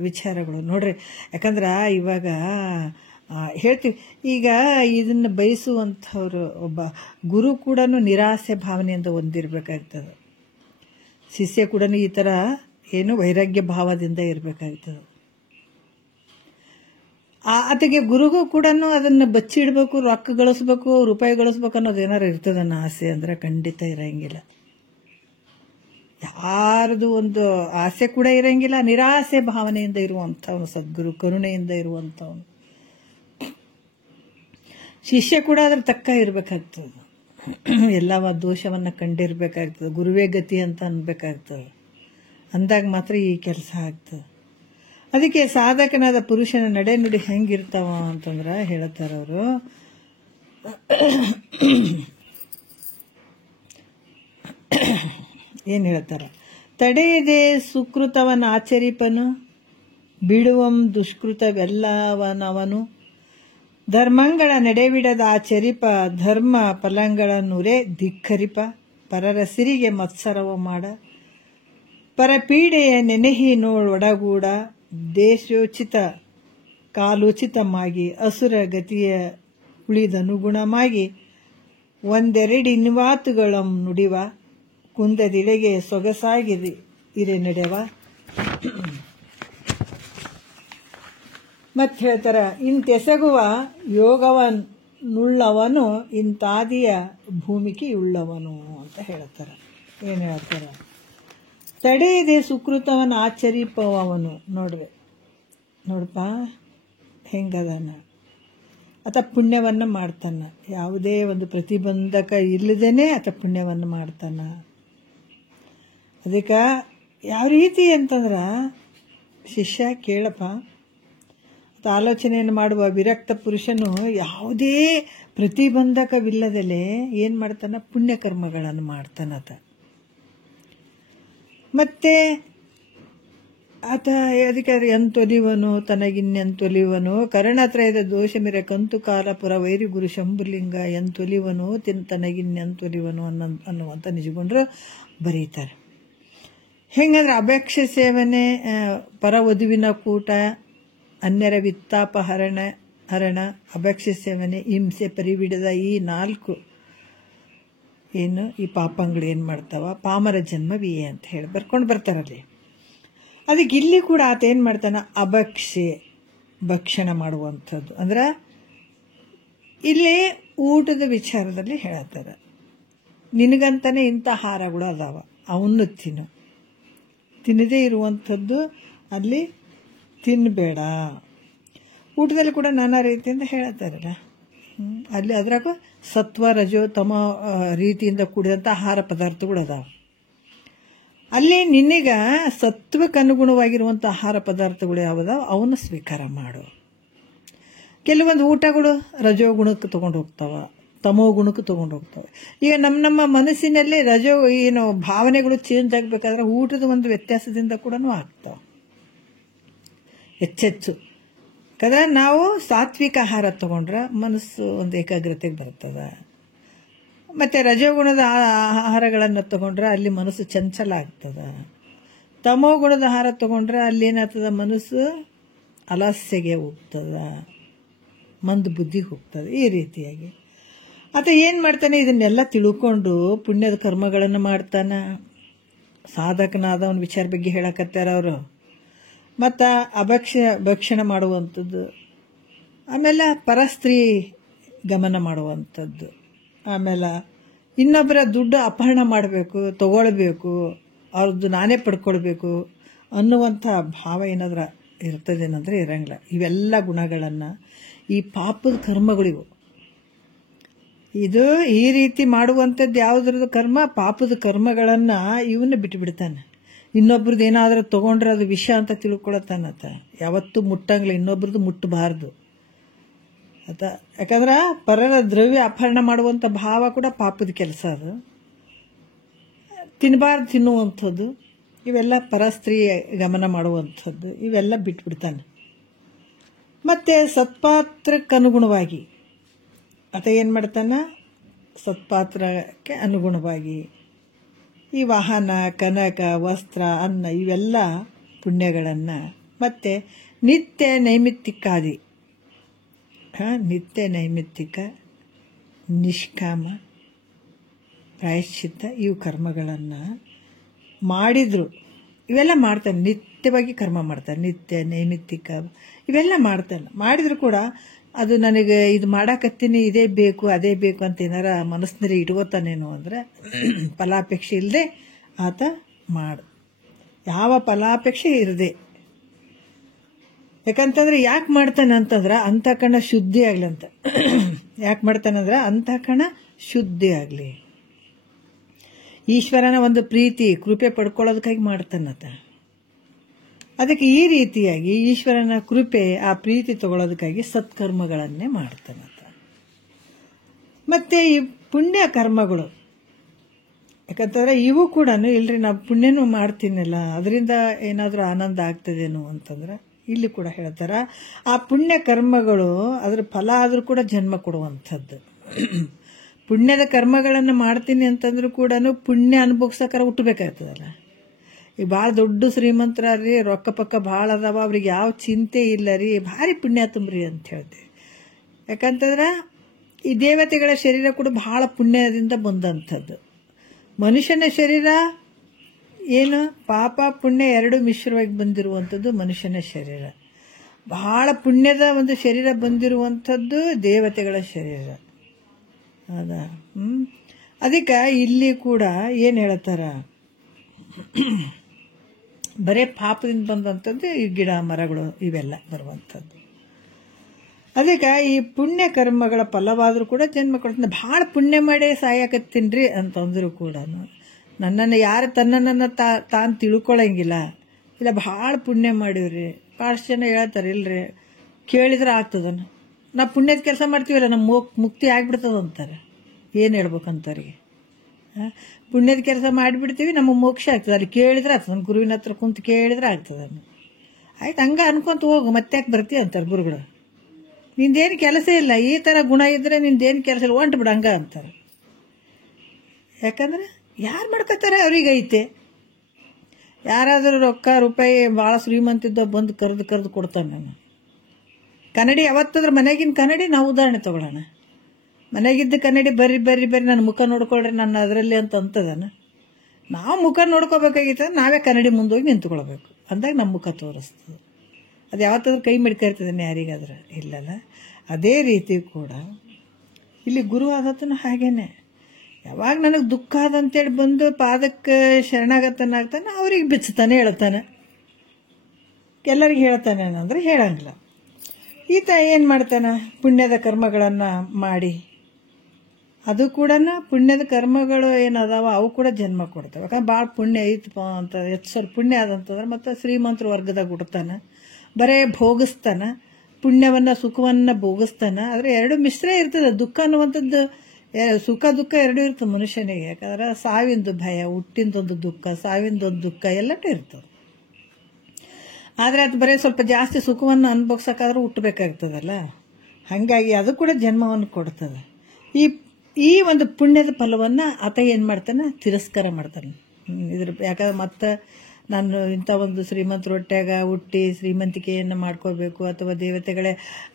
ವಿಚಾರಗಳು ನೋಡ್ರಿ. ಯಾಕಂದ್ರೆ ಇವಾಗ ಹೇಳ್ತೀವಿ, ಈಗ ಇದನ್ನು ಬಯಸುವಂಥವ್ರು ಒಬ್ಬ ಗುರು ಕೂಡ ನಿರಾಸೆ ಭಾವನೆಯಿಂದ ಹೊಂದಿರಬೇಕಾಗ್ತದೆ. ಶಿಷ್ಯ ಕೂಡ ಈ ಥರ ಏನು ವೈರಾಗ್ಯ ಭಾವದಿಂದ ಇರಬೇಕಾಗ್ತದೆ. ಆತಗೆ ಗುರುಗೂ ಕೂಡ ಅದನ್ನು ಬಚ್ಚಿಡಬೇಕು, ರೊಕ್ಕ ಗಳಿಸ್ಬೇಕು, ರೂಪಾಯಿ ಗಳಿಸ್ಬೇಕು ಅನ್ನೋದು ಏನಾರು ಇರ್ತದನ್ನ ಆಸೆ ಅಂದರೆ ಖಂಡಿತ ಇರೋಂಗಿಲ್ಲ. ಯಾರದು ಒಂದು ಆಸೆ ಕೂಡ ಇರೋಂಗಿಲ್ಲ. ನಿರಾಸೆ ಭಾವನೆಯಿಂದ ಇರುವಂಥವನು ಸದ್ಗುರು, ಕರುಣೆಯಿಂದ ಇರುವಂಥವನು ಶಿಷ್ಯ ಕೂಡ ಅದ್ರ ತಕ್ಕ ಇರಬೇಕಾಗ್ತದೆ. ಎಲ್ಲ ದೋಷವನ್ನು ಕಂಡಿರಬೇಕಾಗ್ತದೆ. ಗುರುವೇ ಗತಿ ಅಂತ ಅನ್ಬೇಕಾಗ್ತದೆ. ಅಂದಾಗ ಮಾತ್ರ ಈ ಕೆಲಸ ಆಗ್ತದೆ. ಅದಕ್ಕೆ ಸಾಧಕನಾದ ಪುರುಷನ ನಡೆ ನುಡಿ ಹೆಂಗಿರ್ತಾವ ಅಂತಂದ್ರೆ ಹೇಳ್ತಾರೆ ಅವರು, ಏನು ಹೇಳ್ತಾರೆ, ತಡೆಯದೆ ಸುಕೃತವನ ಆಚರಿಪನು, ಬಿಡುವಂ ದುಷ್ಕೃತವೆಲ್ಲವನವನು, ಧರ್ಮಂಗಳ ನಡೆಬಿಡದ ಆಚರಿಪ, ಧರ್ಮ ಫಲಗಳನ್ನುರೇ ಧಿಕ್ಕರಿಪ, ಪರರ ಸಿರಿಗೆ ಮತ್ಸರವ ಮಾಡ, ಪರಪೀಡೆಯ ನೆನೆಹಿ ನೋಡೊಡಗೂಡ, ದೇಶೋಚಿತ ಕಾಲೋಚಿತಮಾಗಿ ಅಸುರ ಗತಿಯ ಉಳಿದನುಗುಣಮಾಗಿ, ಒಂದೆರಡಿನ್ವಾತುಗಳಂ ನುಡಿವ, ಕುಂದದಿಳೆಗೆ ಸೊಗಸಾಗಿ ಇರೇ ನಡೆಯವ. ಮತ್ತೆ ಹೇಳ್ತಾರ, ಇಂತೆಸಗುವ ಯೋಗವನ್ನುಳ್ಳವನು ಇಂತಾದಿಯ ಭೂಮಿಕೆಯುಳ್ಳವನು ಅಂತ ಹೇಳ್ತಾರೆ. ಏನು ಹೇಳ್ತಾರ, ತಡೆಯದೆ ಸುಕೃತವನ್ನು ಆಚರಿಪವನು. ನೋಡಪ್ಪ ಹೆಂಗದಾನ, ಆತ ಪುಣ್ಯವನ್ನು ಮಾಡ್ತಾನ. ಯಾವುದೇ ಒಂದು ಪ್ರತಿಬಂಧಕ ಇಲ್ಲದೇನೆ ಆತ ಪುಣ್ಯವನ್ನು ಮಾಡ್ತಾನ. ಅದಕ್ಕೆ ಯಾವ ರೀತಿ ಅಂತಂದ್ರೆ, ಶಿಷ್ಯ ಕೇಳಪ್ಪ, ಆಲೋಚನೆಯನ್ನು ಮಾಡುವ ವಿರಕ್ತ ಪುರುಷನು ಯಾವುದೇ ಪ್ರತಿಬಂಧಕವಿಲ್ಲದಲೇ ಏನು ಮಾಡ್ತಾನ, ಪುಣ್ಯಕರ್ಮಗಳನ್ನು ಮಾಡ್ತಾನತ. ಮತ್ತೆ ಆತ ಅದಕ್ಕೆ ಎಂತೊಲಿವನು ತನಗಿನ್ನೆಂತೊಲಿವನು, ಕರ್ಣತ್ರಯದ ದೋಷಮಿರ ಕಂತು ಕಾಲಪುರ ವೈರಿ ಗುರು ಶಂಭುಲಿಂಗ ಎಂತೊಲಿವನು ತನಗಿನ್ನೆಂತೊಲಿವನು ಅನ್ನುವಂಥ ನಿಜಗೊಂಡ್ರು ಬರೀತಾರೆ. ಹೆಂಗಂದ್ರೆ ಅಭಕ್ಷ ಸೇವನೆ, ಪರವಧುವಿನ ಕೂಟ, ಅನ್ಯರ ವಿತ್ತಾಪಹರಣ ಅಭಕ್ಷ ಸೇವನೆ, ಹಿಂಸೆ, ಪರಿಬಿಡದ ಈ 4 ಏನು ಈ ಪಾಪಗಳು ಏನು ಮಾಡ್ತಾವ, ಪಾಮರ ಜನ್ಮವಿಯೇ ಅಂತ ಹೇಳಿ ಬರ್ಕೊಂಡು ಬರ್ತಾರಲ್ಲಿ. ಅದಕ್ಕೆ ಇಲ್ಲಿ ಕೂಡ ಆತ ಏನು ಮಾಡ್ತಾನ, ಭಕ್ಷಣೆ ಮಾಡುವಂಥದ್ದು. ಅಂದ್ರೆ ಇಲ್ಲಿ ಊಟದ ವಿಚಾರದಲ್ಲಿ ಹೇಳ್ತಾರೆ, ನಿನಗಂತಾನೆ ಇಂಥ ಆಹಾರಗಳು ಅದಾವ, ಅವನು ತಿನ್ನದೇ ಇರುವಂಥದ್ದು ಅಲ್ಲಿ ತಿನ್ನಬೇಡ. ಊಟದಲ್ಲಿ ಕೂಡ ನಾನಾ ರೀತಿಯಿಂದ ಹೇಳ್ತಾರಲ್ಲ, ಅಲ್ಲಿ ಅದ್ರಾಗ ಸತ್ವ ರಜೋ ತಮ ರೀತಿಯಿಂದ ಕೂಡಿದಂಥ ಆಹಾರ ಪದಾರ್ಥಗಳು ಅದಾವ. ಅಲ್ಲಿ ನಿನಗ ಸತ್ವಕ್ಕೆ ಅನುಗುಣವಾಗಿರುವಂಥ ಆಹಾರ ಪದಾರ್ಥಗಳು ಯಾವುದಾವ ಅವನ್ನ ಸ್ವೀಕಾರ ಮಾಡು. ಕೆಲವೊಂದು ಊಟಗಳು ರಜೋ ಗುಣಕ್ಕೆ ತೊಗೊಂಡು ಹೋಗ್ತಾವ, ತಮೋ ಗುಣಕ್ಕೆ ತೊಗೊಂಡು ಹೋಗ್ತವೆ. ಈಗ ನಮ್ಮ ಮನಸ್ಸಿನಲ್ಲಿ ರಜೋ ಏನು ಭಾವನೆಗಳು ಚೇಂಜ್ ಆಗಬೇಕಾದ್ರೆ ಊಟದ ಒಂದು ವ್ಯತ್ಯಾಸದಿಂದ ಕೂಡ ಆಗ್ತಾವೆ ಹೆಚ್ಚೆಚ್ಚು. ಯಾಕಂದ್ರೆ ನಾವು ಸಾತ್ವಿಕ ಆಹಾರ ತಗೊಂಡ್ರೆ ಮನಸ್ಸು ಒಂದು ಏಕಾಗ್ರತೆಗೆ ಬರ್ತದೆ. ಮತ್ತು ರಜೋಗುಣದ ಆಹಾರಗಳನ್ನು ತಗೊಂಡ್ರೆ ಅಲ್ಲಿ ಮನಸ್ಸು ಚಂಚಲ ಆಗ್ತದೆ. ತಮೋ ಗುಣದ ಆಹಾರ ತಗೊಂಡ್ರೆ ಅಲ್ಲಿ ಏನಾಗ್ತದೆ, ಮನಸ್ಸು ಅಲಸ್ಯಗೆ ಹೋಗ್ತದೆ, ಮಂದ ಬುದ್ಧಿ ಹೋಗ್ತದೆ. ಈ ರೀತಿಯಾಗಿ ಆತ ಏನು ಮಾಡ್ತಾನೆ, ಇದನ್ನೆಲ್ಲ ತಿಳ್ಕೊಂಡು ಪುಣ್ಯದ ಕರ್ಮಗಳನ್ನು ಮಾಡ್ತಾನೆ. ಸಾಧಕನಾದ ಒಂದು ವಿಚಾರ ಬಗ್ಗೆ ಹೇಳಕತ್ತಾರ ಅವರು. ಮತ್ತು ಭಕ್ಷಣೆ ಮಾಡುವಂಥದ್ದು, ಆಮೇಲೆ ಪರಸ್ತ್ರೀ ಗಮನ ಮಾಡುವಂಥದ್ದು, ಆಮೇಲೆ ಇನ್ನೊಬ್ಬರ ದುಡ್ಡು ಅಪಹರಣ ಮಾಡಬೇಕು, ತಗೊಳ್ಬೇಕು, ಅವ್ರದ್ದು ನಾನೇ ಪಡ್ಕೊಳ್ಬೇಕು ಅನ್ನುವಂಥ ಭಾವ ಏನಾದ್ರೂ ಇರ್ತದೇನಂದ್ರೆ ಇರಂಗಿಲ್ಲ. ಇವೆಲ್ಲ ಗುಣಗಳನ್ನು ಈ ಪಾಪದ ಕರ್ಮಗಳಿವು. ಇದು ಈ ರೀತಿ ಮಾಡುವಂಥದ್ದು ಯಾವುದ್ರದ್ದು ಕರ್ಮ, ಪಾಪದ ಕರ್ಮಗಳನ್ನು ಇವನ್ನ ಬಿಟ್ಟುಬಿಡ್ತಾನೆ. ಇನ್ನೊಬ್ರದ್ದು ಏನಾದರೂ ತೊಗೊಂಡ್ರೆ ಅದು ವಿಷ ಅಂತ ತಿಳ್ಕೊಳತ್ತಾನತ. ಯಾವತ್ತೂ ಮುಟ್ಟಂಗಿಲ್ಲ, ಇನ್ನೊಬ್ರದ್ದು ಮುಟ್ಟಬಾರ್ದು ಆತ. ಯಾಕಂದ್ರೆ ಪರರ ದ್ರವ್ಯ ಅಪಹರಣ ಮಾಡುವಂಥ ಭಾವ ಕೂಡ ಪಾಪದ ಕೆಲಸ. ಅದು ತಿನ್ನುವಂಥದ್ದು, ಇವೆಲ್ಲ ಪರಸ್ತ್ರೀ ಗಮನ ಮಾಡುವಂಥದ್ದು, ಇವೆಲ್ಲ ಬಿಟ್ಬಿಡ್ತಾನೆ. ಮತ್ತು ಸತ್ಪಾತ್ರಕ್ಕನುಗುಣವಾಗಿ ಆತ ಏನು ಮಾಡ್ತಾನೆ, ಸತ್ಪಾತ್ರಕ್ಕೆ ಅನುಗುಣವಾಗಿ ಈ ವಾಹನ, ಕನಕ, ವಸ್ತ್ರ, ಅನ್ನ ಇವೆಲ್ಲ ಪುಣ್ಯಗಳನ್ನು, ಮತ್ತು ನಿತ್ಯ ನೈಮಿತ್ತಿಕಾದಿ ನಿತ್ಯ ನೈಮಿತ್ತಿಕ, ನಿಷ್ಕಾಮ, ಪ್ರಾಯಶ್ಚಿತ್ತ ಇವು ಕರ್ಮಗಳನ್ನು ಮಾಡಿದ್ರು. ಇವೆಲ್ಲ ಮಾಡ್ತಾನೆ, ನಿತ್ಯವಾಗಿ ಕರ್ಮ ಮಾಡ್ತಾನೆ. ನಿತ್ಯ ನೈಮಿತ್ತಿಕ ಇವೆಲ್ಲ ಮಾಡ್ತಾನೆ. ಮಾಡಿದ್ರು ಕೂಡ ಅದು ನನಗೆ ಇದು ಮಾಡಾಕತ್ತೀನಿ, ಇದೇ ಬೇಕು ಅದೇ ಬೇಕು ಅಂತ ಏನಾರ ಮನಸ್ಸಿನಲ್ಲಿ ಇಟ್ಕೋತಾನೇನು ಅಂದರೆ ಫಲಾಪೇಕ್ಷೆ ಇಲ್ಲದೆ ಆತ ಮಾಡು. ಯಾವ ಫಲಾಪೇಕ್ಷೆ ಇರದೆ. ಯಾಕಂತಂದ್ರೆ ಯಾಕೆ ಮಾಡ್ತಾನೆ ಅಂತಂದ್ರೆ ಅಂತಃಕರಣ ಶುದ್ಧಿ ಆಗಲಿ ಅಂತ. ಯಾಕೆ ಮಾಡ್ತಾನಂದ್ರೆ ಅಂತಃಕರಣ ಶುದ್ಧಿ ಆಗಲಿ, ಈಶ್ವರನ ಒಂದು ಪ್ರೀತಿ ಕೃಪೆ ಪಡ್ಕೊಳ್ಳೋದಕ್ಕಾಗಿ ಮಾಡ್ತಾನತ. ಅದಕ್ಕೆ ಈ ರೀತಿಯಾಗಿ ಈಶ್ವರನ ಕೃಪೆ ಆ ಪ್ರೀತಿ ತಗೊಳ್ಳೋದಕ್ಕಾಗಿ ಸತ್ಕರ್ಮಗಳನ್ನೇ ಮಾಡ್ತಾನತ. ಮತ್ತು ಈ ಪುಣ್ಯ ಕರ್ಮಗಳು ಯಾಕಂತಂದ್ರೆ ಇವು ಕೂಡ ಇಲ್ರಿ ನಾವು ಪುಣ್ಯನೂ ಮಾಡ್ತೀನಲ್ಲ ಅದರಿಂದ ಏನಾದರೂ ಆನಂದ ಆಗ್ತದೇನೋ ಅಂತಂದ್ರೆ ಇಲ್ಲಿ ಕೂಡ ಹೇಳ್ತಾರ, ಆ ಪುಣ್ಯ ಕರ್ಮಗಳು ಅದ್ರ ಫಲ ಆದರೂ ಕೂಡ ಜನ್ಮ ಕೊಡುವಂಥದ್ದು. ಪುಣ್ಯದ ಕರ್ಮಗಳನ್ನು ಮಾಡ್ತೀನಿ ಅಂತಂದ್ರೂ ಕೂಡ ಪುಣ್ಯ ಅನುಭವಿಸೋಕಾರ ಹುಟ್ಟಬೇಕಾಗ್ತದಲ್ಲ. ಈಗ ಭಾಳ ದೊಡ್ಡ ಶ್ರೀಮಂತರ ರೀ, ರೊಕ್ಕ ಪಕ್ಕ ಭಾಳ ಅದಾವ, ಅವ್ರಿಗೆ ಯಾವ ಚಿಂತೆ ಇಲ್ಲ ರೀ, ಭಾರಿ ಪುಣ್ಯ ತುಂಬ್ರಿ ಅಂತ ಹೇಳ್ತೇವೆ. ಯಾಕಂತಂದ್ರೆ ಈ ದೇವತೆಗಳ ಶರೀರ ಕೂಡ ಭಾಳ ಪುಣ್ಯದಿಂದ ಬಂದಂಥದ್ದು. ಮನುಷ್ಯನ ಶರೀರ ಏನು ಪಾಪ ಪುಣ್ಯ ಎರಡು ಮಿಶ್ರವಾಗಿ ಬಂದಿರುವಂಥದ್ದು ಮನುಷ್ಯನ ಶರೀರ. ಬಹಳ ಪುಣ್ಯದ ಒಂದು ಶರೀರ ಬಂದಿರುವಂಥದ್ದು ದೇವತೆಗಳ ಶರೀರ. ಹೌದಾ? ಅದಕ್ಕೆ ಇಲ್ಲಿ ಕೂಡ ಏನು ಹೇಳ್ತಾರ, ಬರೇ ಪಾಪದಿಂದ ಬಂದಂಥದ್ದು ಈ ಗಿಡ ಮರಗಳು ಇವೆಲ್ಲ ಬರುವಂಥದ್ದು. ಅದಕ್ಕೆ ಈ ಪುಣ್ಯ ಕರ್ಮಗಳ ಫಲವಾದರೂ ಕೂಡ ಜನ್ಮ ಕೊಡ್ತಾನೆ. ಭಾಳ ಪುಣ್ಯ ಮಾಡಿ ಸಾಯಕತ್ತೀನ್ರಿ ಅಂತಂದ್ರು ಕೂಡ ನನ್ನನ್ನು ಯಾರು ತನ್ನನ್ನು ತಾನು ತಿಳ್ಕೊಳಂಗಿಲ್ಲ. ಇಲ್ಲ ಭಾಳ ಪುಣ್ಯ ಮಾಡಿವ್ರಿ, ಭಾಳ ಜನ ಹೇಳ್ತಾರೆ ಇಲ್ರಿ ಕೇಳಿದ್ರೆ ಆಗ್ತದನ, ನಾ ಪುಣ್ಯದ ಕೆಲಸ ಮಾಡ್ತೀವಲ್ಲ ನಮ್ಮ ಮುಕ್ತಿ ಆಗ್ಬಿಡ್ತದ ಅಂತಾರೆ. ಏನು ಹೇಳ್ಬೇಕಂತವ್ರಿಗೆ? ಪುಣ್ಯದ ಕೆಲಸ ಮಾಡಿಬಿಡ್ತೀವಿ, ನಮ್ಮ ಮೋಕ್ಷ ಆಗ್ತದೆ. ಅಲ್ಲಿ ಕೇಳಿದ್ರೆ ಆಗ್ತದೆ, ನಮ್ಮ ಗುರುವಿನ ಹತ್ರ ಕುಂತು ಕೇಳಿದ್ರೆ ಆಗ್ತದೆ. ಆಯ್ತು ಹಂಗೆ ಅನ್ಕೊಂತ ಹೋಗು, ಮತ್ತೆ ಯಾಕೆ ಬರ್ತೀವಿ ಅಂತಾರೆ ಗುರುಗಳು. ನಿಂದೇನು ಕೆಲಸ ಇಲ್ಲ, ಈ ಥರ ಗುಣ ಇದ್ದರೆ ನಿಂದೇನು ಕೆಲಸ ಇಲ್ಲ, ಹೊಂಟು ಬಿಡು ಹಂಗ ಅಂತಾರೆ. ಯಾಕಂದ್ರೆ ಯಾರು ಮಾಡ್ಕೋತಾರೆ ಅವ್ರಿಗೆ ಐತೆ. ಯಾರಾದರೂ ರೊಕ್ಕ ರೂಪಾಯಿ ಭಾಳ ಶ್ರೀಮಂತಿದ್ದ ಬಂದು ಕರೆದು ಕೊಡ್ತಾನೆ. ನಾನು ಕನ್ನಡಿ ಯಾವತ್ತಾದ್ರೆ ಮನೆಗಿನ ಕನ್ನಡಿ ನಾವು ಉದಾಹರಣೆ ತಗೊಳ್ಳೋಣ. ಮನೆಗಿದ್ದ ಕನ್ನಡಿ ಬರ್ರಿ ನನ್ನ ಮುಖ ನೋಡ್ಕೊಳ್ರಿ ನನ್ನ ಅದರಲ್ಲಿ ಅಂತದಾನ. ನಾವು ಮುಖ ನೋಡ್ಕೋಬೇಕಾಗಿತ್ತು, ನಾವೇ ಕನ್ನಡಿ ಮುಂದೋಗಿ ನಿಂತ್ಕೊಳ್ಬೇಕು. ಅಂದಾಗ ನಮ್ಮ ಮುಖ ತೋರಿಸ್ತದೆ. ಅದು ಯಾವತ್ತಾದ್ರೂ ಕೈ ಮಿಡ್ಕಿರ್ತದೇನೆ ಯಾರಿಗಾದ್ರೆ? ಇಲ್ಲಲ್ಲ. ಅದೇ ರೀತಿ ಕೂಡ ಇಲ್ಲಿ ಗುರು ಆದತನು ಹಾಗೇನೆ. ಯಾವಾಗ ನನಗೆ ದುಃಖ ಆದಂತೇಳಿ ಬಂದು ಪಾದಕ್ಕೆ ಶರಣಾಗತನಾಗ್ತಾನೆ, ಅವ್ರಿಗೆ ಬಿಚ್ಚತಾನೆ ಹೇಳ್ತಾನೆ. ಎಲ್ಲರಿಗೆ ಹೇಳ್ತಾನೆ ಅಂದರೆ ಹೇಳಂಗಿಲ್ಲ. ಈತ ಏನು ಮಾಡ್ತಾನೆ, ಪುಣ್ಯದ ಕರ್ಮಗಳನ್ನು ಮಾಡಿ, ಅದು ಕೂಡ ಪುಣ್ಯದ ಕರ್ಮಗಳು ಏನದಾವ ಅವು ಕೂಡ ಜನ್ಮ ಕೊಡ್ತವೆ. ಯಾಕಂದ್ರೆ ಭಾಳ ಪುಣ್ಯ ಐತಪ್ಪ ಅಂತ ಹೆಚ್ಚು ಸ್ವಲ್ಪ ಪುಣ್ಯ ಆದಂತಂದ್ರೆ ಮತ್ತೆ ಶ್ರೀಮಂತರ ವರ್ಗದಾಗ ಹುಡ್ತಾನೆ, ಬರೇ ಭೋಗಿಸ್ತಾನೆ, ಪುಣ್ಯವನ್ನು ಸುಖವನ್ನು ಭೋಗಿಸ್ತಾನೆ. ಆದರೆ ಎರಡು ಮಿಶ್ರ ಇರ್ತದೆ. ದುಃಖ ಅನ್ನುವಂಥದ್ದು, ಸುಖ ದುಃಖ ಎರಡೂ ಇರ್ತದೆ ಮನುಷ್ಯನಿಗೆ. ಯಾಕಂದ್ರೆ ಸಾವಿಂದು ಭಯ, ಹುಟ್ಟಿಂದೊಂದು ದುಃಖ, ಸಾವಿಂದೊಂದು ದುಃಖ ಎಲ್ಲಟೂ ಇರ್ತದೆ. ಆದರೆ ಅದು ಬರೀ ಸ್ವಲ್ಪ ಜಾಸ್ತಿ ಸುಖವನ್ನು ಅನುಭವಿಸೋಕ್ಕಾದ್ರೂ ಹುಟ್ಟಬೇಕಾಗ್ತದಲ್ಲ. ಹಾಗಾಗಿ ಅದು ಕೂಡ ಜನ್ಮವನ್ನು ಕೊಡ್ತದೆ. ಈ ಒಂದು ಪುಣ್ಯದ ಫಲವನ್ನು ಆತ ಏನು ಮಾಡ್ತಾನೆ, ತಿರಸ್ಕಾರ ಮಾಡ್ತಾನೆ. ಯಾಕಂದ್ರೆ ಮತ್ತೆ ನಾನು ಇಂಥ ಒಂದು ಶ್ರೀಮಂತರ ಹೊಟ್ಟೆಗ ಹುಟ್ಟಿ ಶ್ರೀಮಂತಿಕೆಯನ್ನು ಮಾಡ್ಕೋಬೇಕು ಅಥವಾ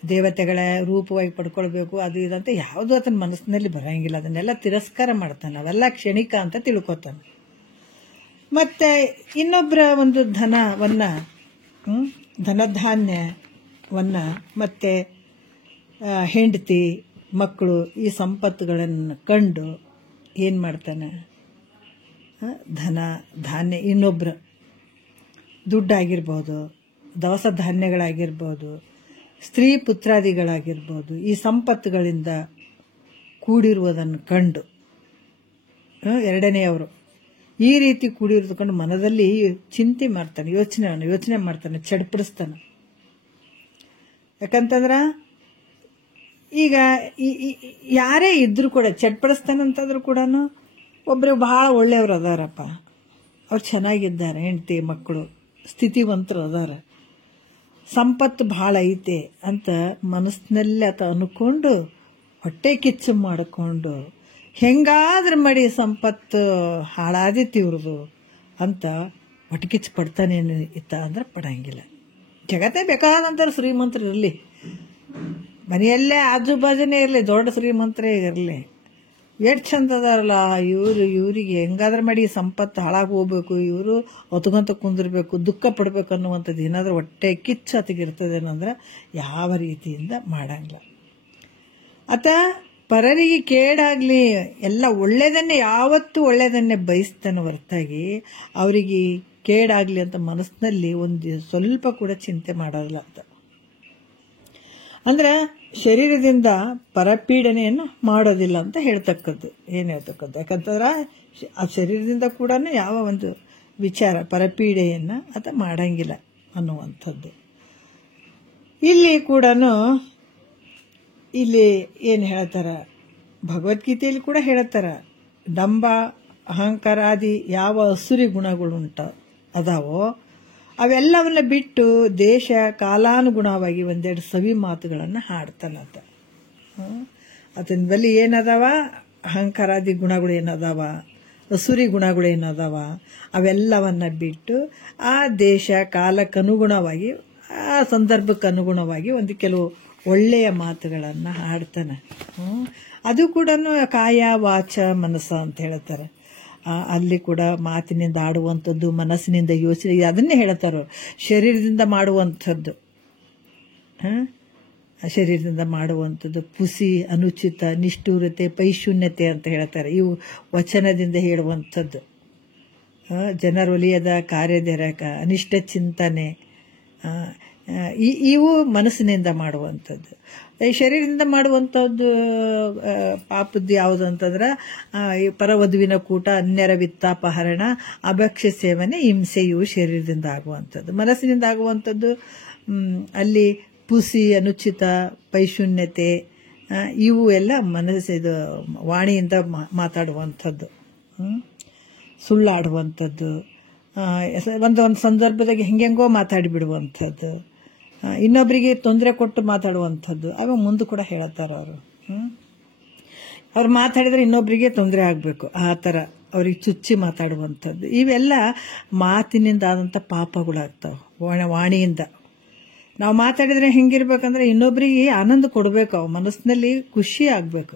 ದೇವತೆಗಳ ರೂಪವಾಗಿ ಪಡ್ಕೊಳ್ಬೇಕು ಅದು ಇದಂತ ಯಾವುದೂ ಆತನ ಮನಸ್ಸಿನಲ್ಲಿ ಬರೋಂಗಿಲ್ಲ. ಅದನ್ನೆಲ್ಲ ತಿರಸ್ಕಾರ ಮಾಡ್ತಾನೆ. ಅವೆಲ್ಲ ಕ್ಷಣಿಕ ಅಂತ ತಿಳ್ಕೊತಾನೆ. ಮತ್ತು ಇನ್ನೊಬ್ಬರ ಒಂದು ಧನಧಾನ್ಯವನ್ನು ಮತ್ತು ಹೆಂಡತಿ ಮಕ್ಕಳು ಈ ಸಂಪತ್ತುಗಳನ್ನು ಕಂಡು ಏನು ಮಾಡ್ತಾನೆ, ಧಾನ್ಯ ಇನ್ನೊಬ್ಬರ ದುಡ್ಡಾಗಿರ್ಬೋದು, ದವಸ ಧಾನ್ಯಗಳಾಗಿರ್ಬೋದು, ಸ್ತ್ರೀ ಪುತ್ರಾದಿಗಳಾಗಿರ್ಬೋದು, ಈ ಸಂಪತ್ತುಗಳಿಂದ ಕೂಡಿರುವುದನ್ನು ಕಂಡು ಎರಡನೆಯವರು ಈ ರೀತಿ ಕೂಡಿರೋದು ಕಂಡು ಮನದಲ್ಲಿ ಚಿಂತೆ ಮಾಡ್ತಾನೆ, ಯೋಚನೆ ಮಾಡ್ತಾನೆ, ಚಡ್ಪಡಿಸ್ತಾನೆ. ಯಾಕಂತಂದ್ರೆ ಈಗ ಯಾರೇ ಇದ್ರೂ ಕೂಡ ಚಡ್ಪಡಿಸ್ತಾನಂತಂದ್ರೂ ಕೂಡ ಒಬ್ಬರು ಬಹಳ ಒಳ್ಳೆಯವರು ಅದಾರಪ್ಪ, ಅವ್ರು ಚೆನ್ನಾಗಿದ್ದಾರೆ, ಹೆಂಡತಿ ಮಕ್ಕಳು ಸ್ಥಿತಿವಂತರು ಅದಾರ, ಸಂಪತ್ತು ಭಾಳ ಐತೆ ಅಂತ ಮನಸ್ಸಿನಲ್ಲಿ ಆತ ಅನ್ಕೊಂಡು ಹೊಟ್ಟೆ ಕಿಚ್ಚು ಮಾಡಿಕೊಂಡು ಹೆಂಗಾದ್ರೂ ಮಾಡಿ ಸಂಪತ್ತು ಹಾಳಾದೈತಿ ಇವ್ರದು ಅಂತ ಹೊಟ್ಟೆ ಕಿಚ್ಚು ಪಡ್ತಾನೇನು ಇತ್ತ ಅಂದ್ರೆ ಪಡಂಗಿಲ್ಲ. ಜಗತ್ತೇ ಬೇಕಾದಂಥವ್ರು ಶ್ರೀಮಂತರು ಇರಲಿ, ಮನೆಯಲ್ಲೇ ಆಜು ಬಾಜುನೇ ಇರಲಿ, ದೊಡ್ಡ ಶ್ರೀಮಂತರೇ ಇರಲಿ, ಎಷ್ಟು ಚಂದ ಅದಾರಲ್ಲ ಇವ್ರಿಗೆ ಹೆಂಗಾದ್ರೂ ಮಾಡಿ ಸಂಪತ್ತು ಹಾಳಾಗಿ ಹೋಗ್ಬೇಕು, ಇವರು ಹೊತ್ಕೊಂತ ಕುಂದಿರ್ಬೇಕು, ದುಃಖ ಪಡ್ಬೇಕು ಅನ್ನುವಂಥದ್ದು ಏನಾದರೂ ಹೊಟ್ಟೆ ಕಿಚ್ಚು ಆತಗಿರ್ತದೇನಂದ್ರೆ ಯಾವ ರೀತಿಯಿಂದ ಮಾಡಂಗಿಲ್ಲ. ಆತ ಪರರಿಗೆ ಕೇಡಾಗಲಿ ಎಲ್ಲ ಒಳ್ಳೆಯದನ್ನೇ ಯಾವತ್ತೂ ಒಳ್ಳೆಯದನ್ನೇ ಬಯಸ್ತಾನೆ ಹೊರತಾಗಿ ಅವರಿಗೆ ಕೇಡಾಗಲಿ ಅಂತ ಮನಸ್ಸಿನಲ್ಲಿ ಒಂದು ಸ್ವಲ್ಪ ಕೂಡ ಚಿಂತೆ ಮಾಡೋದಿಲ್ಲ ಅಂತ. ಅಂದ್ರೆ ಶರೀರದಿಂದ ಪರಪೀಡನೆಯನ್ನು ಮಾಡೋದಿಲ್ಲ ಅಂತ ಹೇಳ್ತಕ್ಕದ್ದು. ಏನು ಹೇಳ್ತಕ್ಕದ್ದು? ಯಾಕಂತಂದ್ರೆ ಆ ಶರೀರದಿಂದ ಕೂಡ ಯಾವ ಒಂದು ವಿಚಾರ ಪರಪೀಡೆಯನ್ನು ಆತ ಮಾಡಂಗಿಲ್ಲ ಅನ್ನುವಂಥದ್ದು. ಇಲ್ಲಿ ಕೂಡ ಇಲ್ಲಿ ಏನು ಹೇಳ್ತಾರ, ಭಗವದ್ಗೀತೆಯಲ್ಲಿ ಕೂಡ ಹೇಳ್ತಾರ, ದಂಭ ಅಹಂಕಾರಾದಿ ಯಾವ ಅಸುರಿ ಗುಣಗಳುಂಟ ಅದಾವೋ ಅವೆಲ್ಲವನ್ನ ಬಿಟ್ಟು ದೇಶ ಕಾಲಾನುಗುಣವಾಗಿ ಒಂದೆರಡು ಸವಿ ಮಾತುಗಳನ್ನು ಹಾಡ್ತಾನಂತ. ಅದನ್ನ ಬಳಿ ಏನದಾವ, ಅಹಂಕಾರಾದಿ ಗುಣಗಳು ಏನದಾವ, ಅಸುರಿ ಗುಣಗಳು ಏನದಾವ ಅವೆಲ್ಲವನ್ನ ಬಿಟ್ಟು ಆ ದೇಶ ಕಾಲಕ್ಕನುಗುಣವಾಗಿ ಆ ಸಂದರ್ಭಕ್ಕನುಗುಣವಾಗಿ ಒಂದು ಕೆಲವು ಒಳ್ಳೆಯ ಮಾತುಗಳನ್ನು ಹಾಡ್ತಾನೆ. ಅದು ಕೂಡ ಕಾಯ ವಾಚ ಮನಸ್ಸ ಅಂತ ಹೇಳ್ತಾರೆ. ಅಲ್ಲಿ ಕೂಡ ಮಾತಿನಿಂದ ಆಡುವಂಥದ್ದು, ಮನಸ್ಸಿನಿಂದ ಯೋಚನೆ, ಅದನ್ನೇ ಹೇಳ್ತಾರೋ ಶರೀರದಿಂದ ಮಾಡುವಂಥದ್ದು. ಶರೀರದಿಂದ ಮಾಡುವಂಥದ್ದು ಪುಸಿ, ಅನುಚಿತ, ನಿಷ್ಠೂರತೆ, ಪೈಶೂನ್ಯತೆ ಅಂತ ಹೇಳ್ತಾರೆ. ಇವು ವಚನದಿಂದ ಹೇಳುವಂಥದ್ದು. ಜನರೊಲಿಯದ ಕಾರ್ಯದೆರಕ, ಅನಿಷ್ಟ ಚಿಂತನೆ, ಇವು ಮನಸ್ಸಿನಿಂದ ಮಾಡುವಂಥದ್ದು. ಈ ಶರೀರದಿಂದ ಮಾಡುವಂಥದ್ದು ಪಾಪದ್ದು ಯಾವುದು ಅಂತಂದ್ರೆ ಪರವಧುವಿನ ಕೂಟ, ಅನ್ಯರ ವಿತ್ತಾಪಹರಣ, ಅಭಕ್ಷ್ಯ ಸೇವನೆ, ಹಿಂಸೆ, ಇವು ಶರೀರದಿಂದ ಆಗುವಂಥದ್ದು. ಮನಸ್ಸಿನಿಂದ ಆಗುವಂಥದ್ದು ಅಲ್ಲಿ ಪುಸಿ, ಅನುಚಿತ, ಪೈಶೂನ್ಯತೆ, ಇವು ಎಲ್ಲ ಮನಸ್ಸಿದು ವಾಣಿಯಿಂದ ಮಾತಾಡುವಂಥದ್ದು, ಸುಳ್ಳಾಡುವಂಥದ್ದು, ಒಂದು ಸಂದರ್ಭದಾಗ ಹೆಂಗೆಂಗೋ ಮಾತಾಡಿಬಿಡುವಂಥದ್ದು, ಇನ್ನೊಬ್ಬರಿಗೆ ತೊಂದರೆ ಕೊಟ್ಟು ಮಾತಾಡುವಂಥದ್ದು. ಆಗ ಮುಂದೆ ಕೂಡ ಹೇಳ್ತಾರೆ ಅವ್ರು ಮಾತಾಡಿದ್ರೆ ಇನ್ನೊಬ್ಬರಿಗೆ ತೊಂದರೆ ಆಗಬೇಕು, ಆ ಥರ ಅವ್ರಿಗೆ ಚುಚ್ಚಿ ಮಾತಾಡುವಂಥದ್ದು. ಇವೆಲ್ಲ ಮಾತಿನಿಂದ ಆದಂಥ ಪಾಪಗಳಾಗ್ತಾವೆ. ವಾಣಿಯಿಂದ ನಾವು ಮಾತಾಡಿದ್ರೆ ಹೆಂಗಿರ್ಬೇಕಂದ್ರೆ ಇನ್ನೊಬ್ಬರಿಗೆ ಆನಂದ ಕೊಡಬೇಕು, ಅವ್ರ ಮನಸ್ಸಿನಲ್ಲಿ ಖುಷಿ ಆಗಬೇಕು.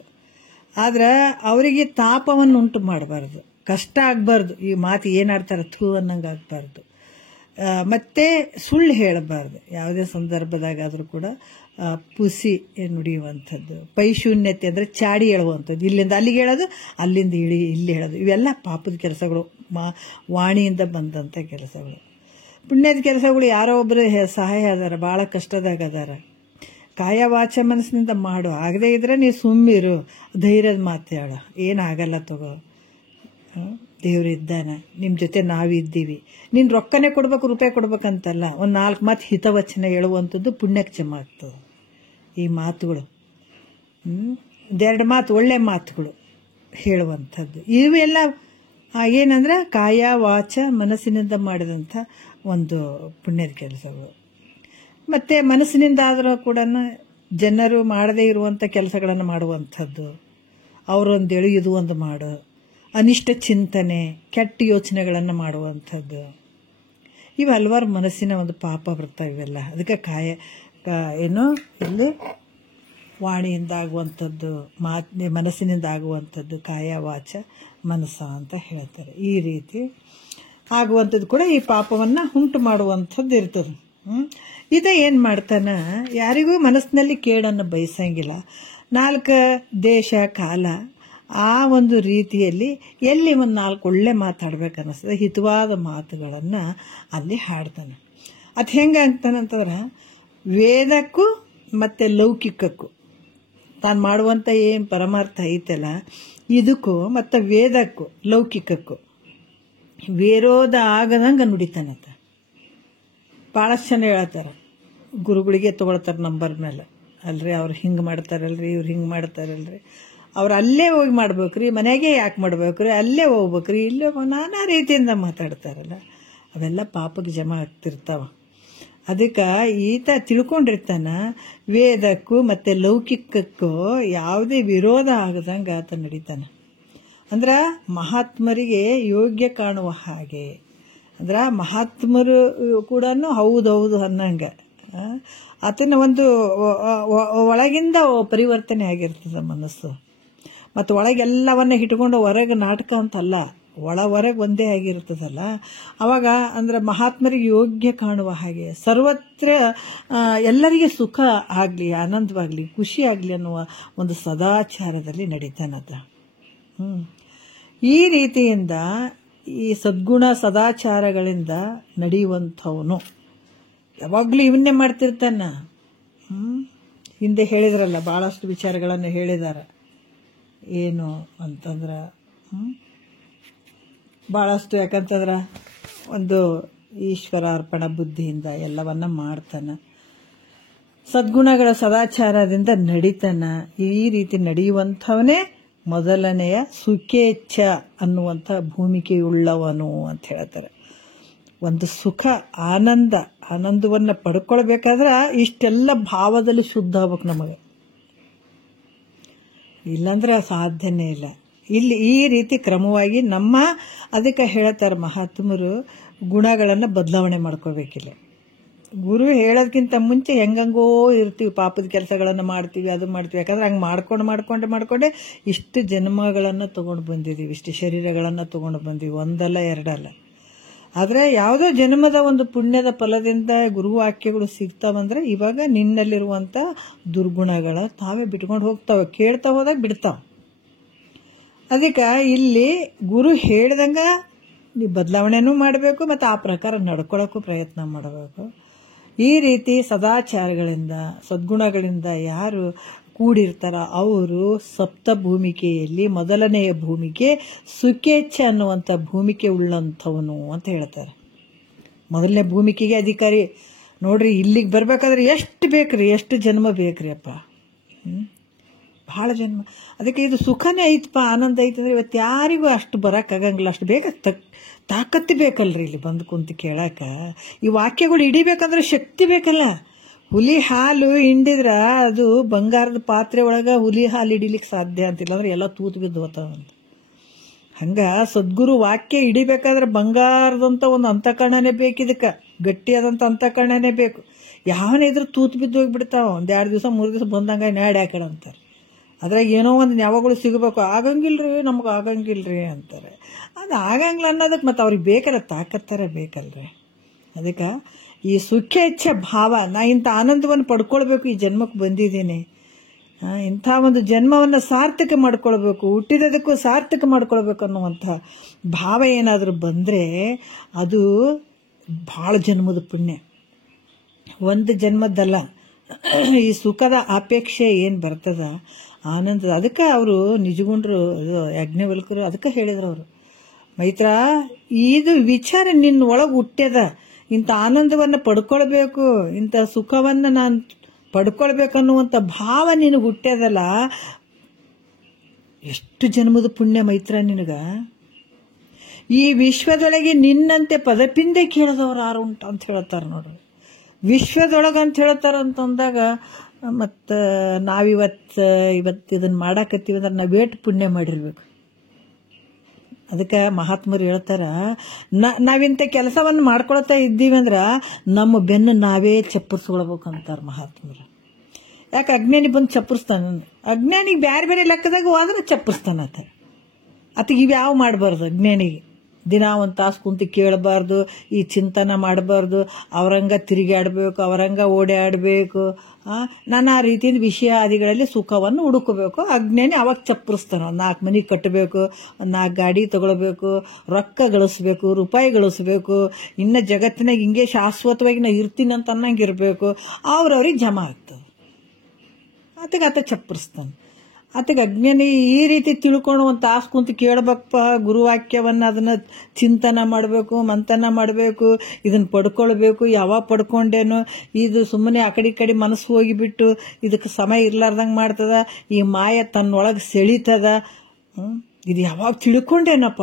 ಆದ್ರೆ ಅವರಿಗೆ ತಾಪವನ್ನು ಉಂಟು ಮಾಡಬಾರ್ದು, ಕಷ್ಟ ಆಗಬಾರ್ದು. ಈ ಮಾತು ಏನಾಡ್ತಾರೆ ಥೂ ಅನ್ನಂಗೆ ಆಗಬಾರ್ದು. ಮತ್ತೆ ಸುಳ್ಳು ಹೇಳಬಾರ್ದು ಯಾವುದೇ ಸಂದರ್ಭದಾಗಾದರೂ ಕೂಡ. ಪುಸಿ ನುಡಿಯುವಂಥದ್ದು, ಪೈಶೂನ್ಯತೆ ಅಂದರೆ ಚಾಡಿ ಹೇಳುವಂಥದ್ದು, ಇಲ್ಲಿಂದ ಅಲ್ಲಿಗೆ ಹೇಳೋದು, ಅಲ್ಲಿಂದ ಇಲ್ಲಿ ಹೇಳೋದು. ಇವೆಲ್ಲ ಪಾಪದ ಕೆಲಸಗಳು, ವಾಣಿಯಿಂದ ಬಂದಂಥ ಕೆಲಸಗಳು. ಪುಣ್ಯದ ಕೆಲಸಗಳು ಯಾರೋ ಒಬ್ಬರು ಸಹಾಯ ಅದಾರ, ಭಾಳ ಕಷ್ಟದಾಗ ಅದಾರ. ಕಾಯ ವಾಚ ಮನಸ್ಸಿನಿಂದ ಮಾಡು. ಆಗದೇ ಇದ್ರೆ ನೀವು ಸುಮ್ಮಿರು, ಧೈರ್ಯದ ಮಾತಾಡು, ಏನಾಗಲ್ಲ ತಗೋ, ದೇವ್ರು ಇದ್ದಾನೆ, ನಿಮ್ಮ ಜೊತೆ ನಾವಿದ್ದೀವಿ. ನೀನು ರೊಕ್ಕನೇ ಕೊಡ್ಬೇಕು, ರೂಪಾಯಿ ಕೊಡ್ಬೇಕಂತಲ್ಲ, ಒಂದು 4 ಮಾತು ಹಿತವಚನ ಹೇಳುವಂಥದ್ದು ಪುಣ್ಯಕ್ಕೆ ಜಮ ಆಗ್ತದೆ. ಈ ಮಾತುಗಳು 2 ಮಾತು ಒಳ್ಳೆ ಮಾತುಗಳು ಹೇಳುವಂಥದ್ದು, ಇವೆಲ್ಲ ಏನಂದ್ರೆ ಕಾಯ ವಾಚ ಮನಸ್ಸಿನಿಂದ ಮಾಡಿದಂಥ ಒಂದು ಪುಣ್ಯದ ಕೆಲಸಗಳು. ಮತ್ತು ಮನಸ್ಸಿನಿಂದ ಆದರೂ ಕೂಡ ಜನರು ಮಾಡದೇ ಇರುವಂಥ ಕೆಲಸಗಳನ್ನು ಮಾಡುವಂಥದ್ದು, ಅವರೊಂದು ಎಳೆಯುವುದು ಒಂದು ಮಾಡು, ಅನಿಷ್ಟ ಚಿಂತನೆ, ಕೆಟ್ಟ ಯೋಚನೆಗಳನ್ನು ಮಾಡುವಂಥದ್ದು, ಇವು ಹಲವಾರು ಮನಸ್ಸಿನ ಒಂದು ಪಾಪ ಬರ್ತಾವೆ ಇವೆಲ್ಲ. ಅದಕ್ಕೆ ಏನು ಇಲ್ಲಿ ವಾಣಿಯಿಂದ ಆಗುವಂಥದ್ದು, ಮನಸ್ಸಿನಿಂದ ಆಗುವಂಥದ್ದು ಕಾಯ ವಾಚ ಮನಸ್ಸ ಅಂತ ಹೇಳ್ತಾರೆ. ಈ ರೀತಿ ಆಗುವಂಥದ್ದು ಕೂಡ ಈ ಪಾಪವನ್ನು ಉಂಟು ಮಾಡುವಂಥದ್ದು ಇರ್ತದೆ. ಇದೇ ಏನು ಮಾಡ್ತಾನೆ, ಯಾರಿಗೂ ಮನಸ್ಸಿನಲ್ಲಿ ಕೇಡನ್ನು ಬಯಸಂಗಿಲ್ಲ. 4 ದೇಶ ಕಾಲ ಆ ಒಂದು ರೀತಿಯಲ್ಲಿ ಎಲ್ಲಿ ಒಂದು 4 ಒಳ್ಳೆ ಮಾತಾಡ್ಬೇಕನ್ನಿಸ್ತದೆ, ಹಿತವಾದ ಮಾತುಗಳನ್ನು ಅಲ್ಲಿ ಹಾಡ್ತಾನೆ. ಅದು ಹೆಂಗೆ ಅಂತಾನಂತಂದ್ರೆ ವೇದಕ್ಕೂ ಮತ್ತು ಲೌಕಿಕಕ್ಕೂ ತಾನು ಮಾಡುವಂಥ ಏನು ಪರಮಾರ್ಥ ಐತಲ್ಲ ಇದಕ್ಕೂ ಮತ್ತು ವೇದಕ್ಕೂ ಲೌಕಿಕಕ್ಕೂ ವಿರೋಧ ಆಗದಂಗೆ ನುಡಿತಾನಂತ. ಭಾಳಷ್ಟು ಜನ ಹೇಳ್ತಾರೆ, ಗುರುಗಳಿಗೆ ತೊಗೊಳ್ತಾರೆ ನಂಬರ್ ಮೇಲೆ, ಅಲ್ರಿ ಅವ್ರು ಹಿಂಗೆ ಮಾಡ್ತಾರಲ್ರಿ, ಇವ್ರು ಹಿಂಗೆ ಮಾಡ್ತಾರಲ್ರಿ, ಅವ್ರು ಅಲ್ಲೇ ಹೋಗಿ ಮಾಡ್ಬೇಕ್ರಿ, ಮನೆಗೆ ಯಾಕೆ ಮಾಡ್ಬೇಕ್ರಿ, ಅಲ್ಲೇ ಹೋಗ್ಬೇಕ್ರಿ, ಇಲ್ಲೇ ನಾನಾ ರೀತಿಯಿಂದ ಮಾತಾಡ್ತಾರಲ್ಲ, ಅವೆಲ್ಲ ಪಾಪಕ್ಕೆ ಜಮಾ ಆಗ್ತಿರ್ತಾವ. ಅದಕ್ಕೆ ಈತ ತಿಳ್ಕೊಂಡಿರ್ತಾನ ವೇದಕ್ಕೂ ಮತ್ತು ಲೌಕಿಕಕ್ಕೂ ಯಾವುದೇ ವಿರೋಧ ಆಗದಂಗೆ ಆತ ನಡೀತಾನೆ. ಅಂದ್ರೆ ಮಹಾತ್ಮರಿಗೆ ಯೋಗ್ಯ ಕಾಣುವ ಹಾಗೆ, ಅಂದ್ರೆ ಮಹಾತ್ಮರು ಕೂಡ ಹೌದೌದು ಅನ್ನಂಗೆ ಆತನ ಒಂದು ಒಳಗಿಂದ ಪರಿವರ್ತನೆ ಆಗಿರ್ತದೆ ಮನಸ್ಸು. ಮತ್ತು ಒಳಗೆಲ್ಲವನ್ನ ಇಟ್ಕೊಂಡು ಹೊರಗೆ ನಾಟಕ ಅಂತಲ್ಲ, ಹೊರಗೆ ಒಂದೇ ಆಗಿರ್ತದಲ್ಲ, ಅವಾಗ ಅಂದ್ರೆ ಮಹಾತ್ಮರಿಗೆ ಯೋಗ್ಯ ಕಾಣುವ ಹಾಗೆ ಸರ್ವತ್ರ ಎಲ್ಲರಿಗೆ ಸುಖ ಆಗಲಿ, ಆನಂದವಾಗಲಿ, ಖುಷಿ ಆಗಲಿ ಅನ್ನುವ ಒಂದು ಸದಾಚಾರದಲ್ಲಿ ನಡೀತಾನದ. ಈ ರೀತಿಯಿಂದ ಈ ಸದ್ಗುಣ ಸದಾಚಾರಗಳಿಂದ ನಡೆಯುವಂಥವನು ಯಾವಾಗಲೂ ಇವನ್ನೇ ಮಾಡ್ತಿರ್ತಾನ. ಹಿಂದೆ ಹೇಳಿದ್ರಲ್ಲ, ಭಾಳಷ್ಟು ವಿಚಾರಗಳನ್ನು ಹೇಳಿದ್ದಾರೆ. ಏನು ಅಂತಂದ್ರೆ ಭಾಳಷ್ಟು, ಯಾಕಂತಂದ್ರೆ ಒಂದು ಈಶ್ವರ ಅರ್ಪಣ ಬುದ್ಧಿಯಿಂದ ಎಲ್ಲವನ್ನ ಮಾಡ್ತಾನೆ, ಸದ್ಗುಣಗಳ ಸದಾಚಾರದಿಂದ ನಡೀತಾನ. ಈ ರೀತಿ ನಡೆಯುವಂಥವನೇ ಮೊದಲನೆಯ ಸುಖೇಚ್ಛ ಅನ್ನುವಂಥ ಭೂಮಿಕೆಯುಳ್ಳವನು ಅಂತ ಹೇಳ್ತಾರೆ. ಒಂದು ಸುಖ ಆನಂದವನ್ನು ಪಡ್ಕೊಳ್ಬೇಕಾದ್ರೆ ಇಷ್ಟೆಲ್ಲ ಭಾವದಲ್ಲಿ ಶುದ್ಧ ಆಗ್ಬೇಕು ನಮಗೆ, ಇಲ್ಲಾಂದ್ರೆ ಸಾಧ್ಯನೇ ಇಲ್ಲ. ಇಲ್ಲಿ ಈ ರೀತಿ ಕ್ರಮವಾಗಿ ಅದಕ್ಕೆ ಹೇಳ್ತಾರೆ ಮಹಾತ್ಮರು, ಗುಣಗಳನ್ನು ಬದಲಾವಣೆ ಮಾಡ್ಕೋಬೇಕಿಲ್ಲ. ಗುರು ಹೇಳೋದಕ್ಕಿಂತ ಮುಂಚೆ ಹೆಂಗಂಗೋ ಇರ್ತೀವಿ, ಪಾಪದ ಕೆಲಸಗಳನ್ನು ಮಾಡ್ತೀವಿ, ಅದು ಮಾಡ್ತೀವಿ. ಯಾಕಂದ್ರೆ ಹಂಗೆ ಮಾಡ್ಕೊಂಡೆ ಇಷ್ಟು ಜನ್ಮಗಳನ್ನು ತೊಗೊಂಡು ಬಂದಿದ್ದೀವಿ, ಇಷ್ಟು ಶರೀರಗಳನ್ನು ತೊಗೊಂಡು ಬಂದೀವಿ, ಒಂದಲ್ಲ ಎರಡಲ್ಲ. ಆದರೆ ಯಾವುದೋ ಜನ್ಮದ ಒಂದು ಪುಣ್ಯದ ಫಲದಿಂದ ಗುರುವಾಕ್ಯಗಳು ಸಿಗ್ತಾವಂದ್ರೆ ಇವಾಗ ನಿನ್ನಲ್ಲಿರುವಂಥ ದುರ್ಗುಣಗಳ ತಾವೇ ಬಿಟ್ಕೊಂಡು ಹೋಗ್ತಾವೆ, ಕೇಳ್ತಾ ಹೋದಾಗ ಬಿಡ್ತಾವೆ. ಅದಕ್ಕೆ ಇಲ್ಲಿ ಗುರು ಹೇಳ್ದಂಗೆ ನೀವು ಬದಲಾವಣೆನೂ ಮಾಡಬೇಕು ಮತ್ತು ಆ ಪ್ರಕಾರ ನಡ್ಕೊಳ್ಳೋಕ್ಕೂ ಪ್ರಯತ್ನ ಮಾಡಬೇಕು. ಈ ರೀತಿ ಸದಾಚಾರಗಳಿಂದ ಸದ್ಗುಣಗಳಿಂದ ಯಾರು ಕೂಡಿರ್ತಾರ ಅವರು ಸಪ್ತ ಭೂಮಿಕೆಯಲ್ಲಿ ಮೊದಲನೆಯ ಭೂಮಿಕೆ ಸುಖೇಚ್ಛೆ ಅನ್ನುವಂಥ ಭೂಮಿಕೆ ಉಳ್ಳಂಥವನು ಅಂತ ಹೇಳ್ತಾರೆ. ಮೊದಲನೇ ಭೂಮಿಕೆಗೆ ಅಧಿಕಾರಿ ನೋಡ್ರಿ. ಇಲ್ಲಿಗೆ ಬರ್ಬೇಕಾದ್ರೆ ಎಷ್ಟು ಬೇಕ್ರಿ, ಎಷ್ಟು ಜನ್ಮ ಬೇಕ್ರಿ ಅಪ್ಪ, ಭಾಳ ಜನ್ಮ. ಅದಕ್ಕೆ ಇದು ಸುಖನೇ ಐತಪ್ಪ, ಆನಂದ ಐತಂದ್ರೆ ಇವತ್ತು ಯಾರಿಗೂ ಅಷ್ಟು ಬರೋಕ್ಕಾಗಂಗಿಲ್ಲ, ಅಷ್ಟು ಬೇಗ ತಾಕತ್ತು ಬೇಕಲ್ರಿ ಇಲ್ಲಿ ಬಂದು ಕುಂತು ಕೇಳಕ್ಕೆ. ಈ ವಾಕ್ಯಗಳು ಹಿಡಿಬೇಕಂದ್ರೆ ಶಕ್ತಿ ಬೇಕಲ್ಲ. ಹುಲಿ ಹಾಲು ಹಿಂಡಿದ್ರೆ ಅದು ಬಂಗಾರದ ಪಾತ್ರೆ ಒಳಗೆ ಹುಲಿ ಹಾಲು ಹಿಡಿಲಿಕ್ಕೆ ಸಾಧ್ಯ ಅಂತಿಲ್ಲ, ಅಂದ್ರೆ ಎಲ್ಲ ತೂತು ಬಿದ್ದು ಹೋಗ್ತಾವಂತ. ಹಂಗೆ ಸದ್ಗುರು ವಾಕ್ಯ ಹಿಡಿಬೇಕಾದ್ರೆ ಬಂಗಾರದಂಥ ಒಂದು ಅಂತಃಕರಣನೇ ಬೇಕು, ಇದಕ್ಕೆ ಗಟ್ಟಿಯಾದಂಥ ಅಂತಃಕರಣನೇ ಬೇಕು. ಯಾವನೇ ಇದ್ರೂ ತೂತು ಬಿದ್ದು ಹೋಗಿಬಿಡ್ತಾವ, ಒಂದು 2 ದಿವಸ 3 ದಿವಸ ಬಂದಂಗೆ ನಾಡಿ ಹಾಕಳ ಅಂತಾರೆ. ಅದ್ರಾಗ ಏನೋ ಒಂದು ಯಾವಾಗಲೂ ಸಿಗಬೇಕು, ಆಗಂಗಿಲ್ರಿ ನಮ್ಗೆ ಆಗಂಗಿಲ್ರಿ ಅಂತಾರೆ. ಅದು ಆಗಂಗಿಲ್ಲ ಅನ್ನೋದಕ್ಕೆ ಮತ್ತು ಅವ್ರಿಗೆ ಬೇಕಲ್ಲ, ತಾಕತ್ತರ ಬೇಕಲ್ರಿ. ಅದಕ್ಕೆ ಈ ಸುಖೇಚ್ಛ ಭಾವ, ನಾ ಇಂಥ ಆನಂದವನ್ನು ಪಡ್ಕೊಳ್ಬೇಕು, ಈ ಜನ್ಮಕ್ಕೆ ಬಂದಿದ್ದೀನಿ, ಇಂಥ ಒಂದು ಜನ್ಮವನ್ನು ಸಾರ್ಥಕ ಮಾಡ್ಕೊಳ್ಬೇಕು, ಹುಟ್ಟಿರೋದಕ್ಕೂ ಸಾರ್ಥಕ ಮಾಡ್ಕೊಳ್ಬೇಕು ಅನ್ನುವಂಥ ಭಾವ ಏನಾದರೂ ಬಂದರೆ ಅದು ಭಾಳ ಜನ್ಮದ ಪುಣ್ಯ, ಒಂದು ಜನ್ಮದ್ದಲ್ಲ. ಈ ಸುಖದ ಅಪೇಕ್ಷೆ ಏನು ಬರ್ತದ ಆನಂದದ, ಅದಕ್ಕೆ ಅವರು ನಿಜಗುಂಡ್ರು ಯಾಜ್ಞವಲ್ಕರು ಅದಕ್ಕೆ ಹೇಳಿದ್ರು ಅವರು, ಮೈತ್ರ ಇದು ವಿಚಾರ ನಿನ್ನ ಒಳಗೆ ಹುಟ್ಟ್ಯದ, ಇಂಥ ಆನಂದವನ್ನು ಪಡ್ಕೊಳ್ಬೇಕು, ಇಂಥ ಸುಖವನ್ನು ನಾನು ಪಡ್ಕೊಳ್ಬೇಕನ್ನುವಂಥ ಭಾವ ನಿನಗೆ ಹುಟ್ಟ್ಯದಲ್ಲ, ಎಷ್ಟು ಜನ್ಮದ ಪುಣ್ಯ ಮೈತ್ರ ನಿನಗ. ಈ ವಿಶ್ವದೊಳಗೆ ನಿನ್ನಂತೆ ಪದಪಿಂದೆ ಕೇಳಿದವ್ರು ಯಾರು ಉಂಟು ಅಂತ ಹೇಳ್ತಾರೆ ನೋಡ್ರಿ. ವಿಶ್ವದೊಳಗೆ ಅಂತ ಹೇಳ್ತಾರಂತಂದಾಗ ಮತ್ತು ನಾವಿವತ್ತು ಇದನ್ನು ಮಾಡಾಕತ್ತೀವಿ ಅಂದ್ರೆ ನಾವು ಏಟು ಪುಣ್ಯ ಮಾಡಿರ್ಬೇಕು. ಅದಕ್ಕೆ ಮಹಾತ್ಮರು ಹೇಳ್ತಾರ, ನಾವಿಂಥ ಕೆಲಸವನ್ನು ಮಾಡ್ಕೊಳ್ತಾ ಇದ್ದೀವಿ ಅಂದ್ರೆ ನಮ್ಮ ಬೆನ್ನು ನಾವೇ ಚಪ್ಪರಿಸ್ಕೊಳ್ಬೇಕು ಅಂತಾರೆ ಮಹಾತ್ಮರು. ಯಾಕೆ ಅಜ್ಞಾನಿ ಬಂದು ಚಪ್ಪರಿಸ್ತಾನ, ಅಜ್ಞಾನಿಗೆ ಬೇರೆ ಬೇರೆ ಲೆಕ್ಕದಾಗ ಹೋದ್ರೆ ಚಪ್ಪರಿಸ್ತಾನತ್ತೆ. ಆತಗೆ ಇವ್ಯಾವ ಮಾಡಬಾರ್ದು, ಅಜ್ಞಾನಿಗೆ ದಿನ ಒಂದು ತಾಸು ಕುಂತು ಕೇಳಬಾರ್ದು, ಈ ಚಿಂತನೆ ಮಾಡಬಾರ್ದು, ಅವರಂಗ ತಿರುಗಾಡಬೇಕು, ಅವರಂಗ ಓಡಾಡಬೇಕು, ನಾನಾ ರೀತಿಯ ವಿಷಯಾದಿಗಳಲ್ಲಿ ಸುಖವನ್ನು ಹುಡುಕಬೇಕು. ಅಜ್ಞಾನಿ ಅವಾಗ ಚಪ್ಪರಿಸ್ತಾನೆ, 4 ಮನೆ ಕಟ್ಟಬೇಕು, 4 ಗಾಡಿ ತಗೊಳ್ಬೇಕು, ರೊಕ್ಕ ಗಳಿಸ್ಬೇಕು, ರೂಪಾಯಿ ಗಳಿಸ್ಬೇಕು, ಇನ್ನು ಜಗತ್ತಿನಾಗ ಹಿಂಗೆ ಶಾಶ್ವತವಾಗಿ ನಾ ಇರ್ತೀನಿ ಅಂತ ಅನ್ನಂಗೆ ಇರಬೇಕು, ಅವ್ರವ್ರಿಗೆ ಜಮಾ ಆಗ್ತದೆ. ಆತಗೆ ಆತ ಚಪ್ಪರಿಸ್ತಾನೆ. ಆತಗೆ ಅಜ್ಞಾನಿ ಈ ರೀತಿ ತಿಳ್ಕೊಂಡು ಒಂದು ತಾಸು ಕುಂತು ಕೇಳಬೇಕಪ್ಪ ಗುರುವಾಕ್ಯವನ್ನು, ಅದನ್ನು ಚಿಂತನೆ ಮಾಡಬೇಕು, ಮಂಥನ ಮಾಡಬೇಕು, ಇದನ್ನು ಪಡ್ಕೊಳ್ಬೇಕು, ಯಾವಾಗ ಪಡ್ಕೊಂಡೇನು, ಇದು ಸುಮ್ಮನೆ ಆ ಕಡೆ ಮನಸ್ಸು ಹೋಗಿಬಿಟ್ಟು ಇದಕ್ಕೆ ಸಮಯ ಇರ್ಲಾರ್ದಂಗೆ ಮಾಡ್ತದ, ಈ ಮಾಯ ತನ್ನೊಳಗೆ ಸೆಳೀತದ, ಇದು ಯಾವಾಗ ತಿಳ್ಕೊಂಡೇನಪ್ಪ.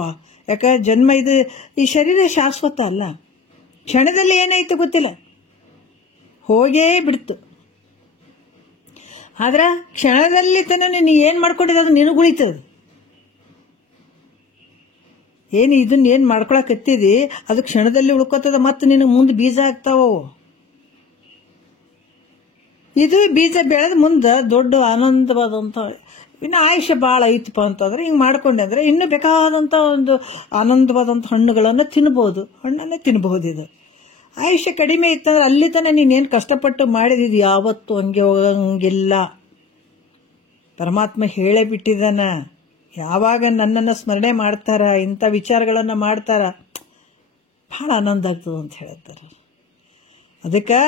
ಯಾಕೆ ಜನ್ಮ ಇದು, ಈ ಶರೀರ ಶಾಶ್ವತ ಅಲ್ಲ, ಕ್ಷಣದಲ್ಲಿ ಏನಾಯ್ತು ಗೊತ್ತಿಲ್ಲ, ಹೋಗೇ ಬಿಡ್ತು. ಆದ್ರೆ ಕ್ಷಣದಲ್ಲಿ ತನ ನೀನು ಏನು ಮಾಡ್ಕೊಂಡಿದ್ದ ಅದು ನಿನಗೆ ಉಳಿತದೆ. ಏನು ಇದನ್ನ ಏನು ಮಾಡ್ಕೊಳಕತ್ತಿದಿ ಅದು ಕ್ಷಣದಲ್ಲಿ ಉಳ್ಕೋತದ, ಮತ್ತು ನಿನಗೆ ಮುಂದೆ ಬೀಜ ಆಗ್ತಾವ. ಇದು ಬೀಜ ಬೆಳೆದ ಮುಂದೆ ದೊಡ್ಡ ಆನಂದವಾದಂಥ ಇನ್ನು ಆಯುಷ್ಯ ಭಾಳ ಐತಪ್ಪ ಅಂತಂದ್ರೆ ಹಿಂಗೆ ಮಾಡ್ಕೊಂಡೆ ಅಂದರೆ ಇನ್ನೂ ಬೇಕಾದಂಥ ಒಂದು ಆನಂದವಾದಂಥ ಹಣ್ಣುಗಳನ್ನು ತಿನ್ಬೋದು, ಹಣ್ಣನ್ನೇ ತಿನ್ಬಹುದು. ಇದು ಆಯುಷ್ಯ ಕಡಿಮೆ ಇತ್ತಂದ್ರೆ ಅಲ್ಲಿ ತನಕ ನೀನೇನು ಕಷ್ಟಪಟ್ಟು ಮಾಡಿದಿದ್ದು ಯಾವತ್ತೂ ಹಂಗೆ ಹೋಗಂಗಿಲ್ಲ. ಪರಮಾತ್ಮ ಹೇಳೇ ಬಿಟ್ಟಿದ್ದಾನ, ಯಾವಾಗ ನನ್ನನ್ನು ಸ್ಮರಣೆ ಮಾಡ್ತಾರ, ಇಂಥ ವಿಚಾರಗಳನ್ನು ಮಾಡ್ತಾರ, ಭಾಳ ಆನಂದ ಆಗ್ತದೆ ಅಂತ ಹೇಳ್ತಾರೆ. ಅದಕ್ಕೆ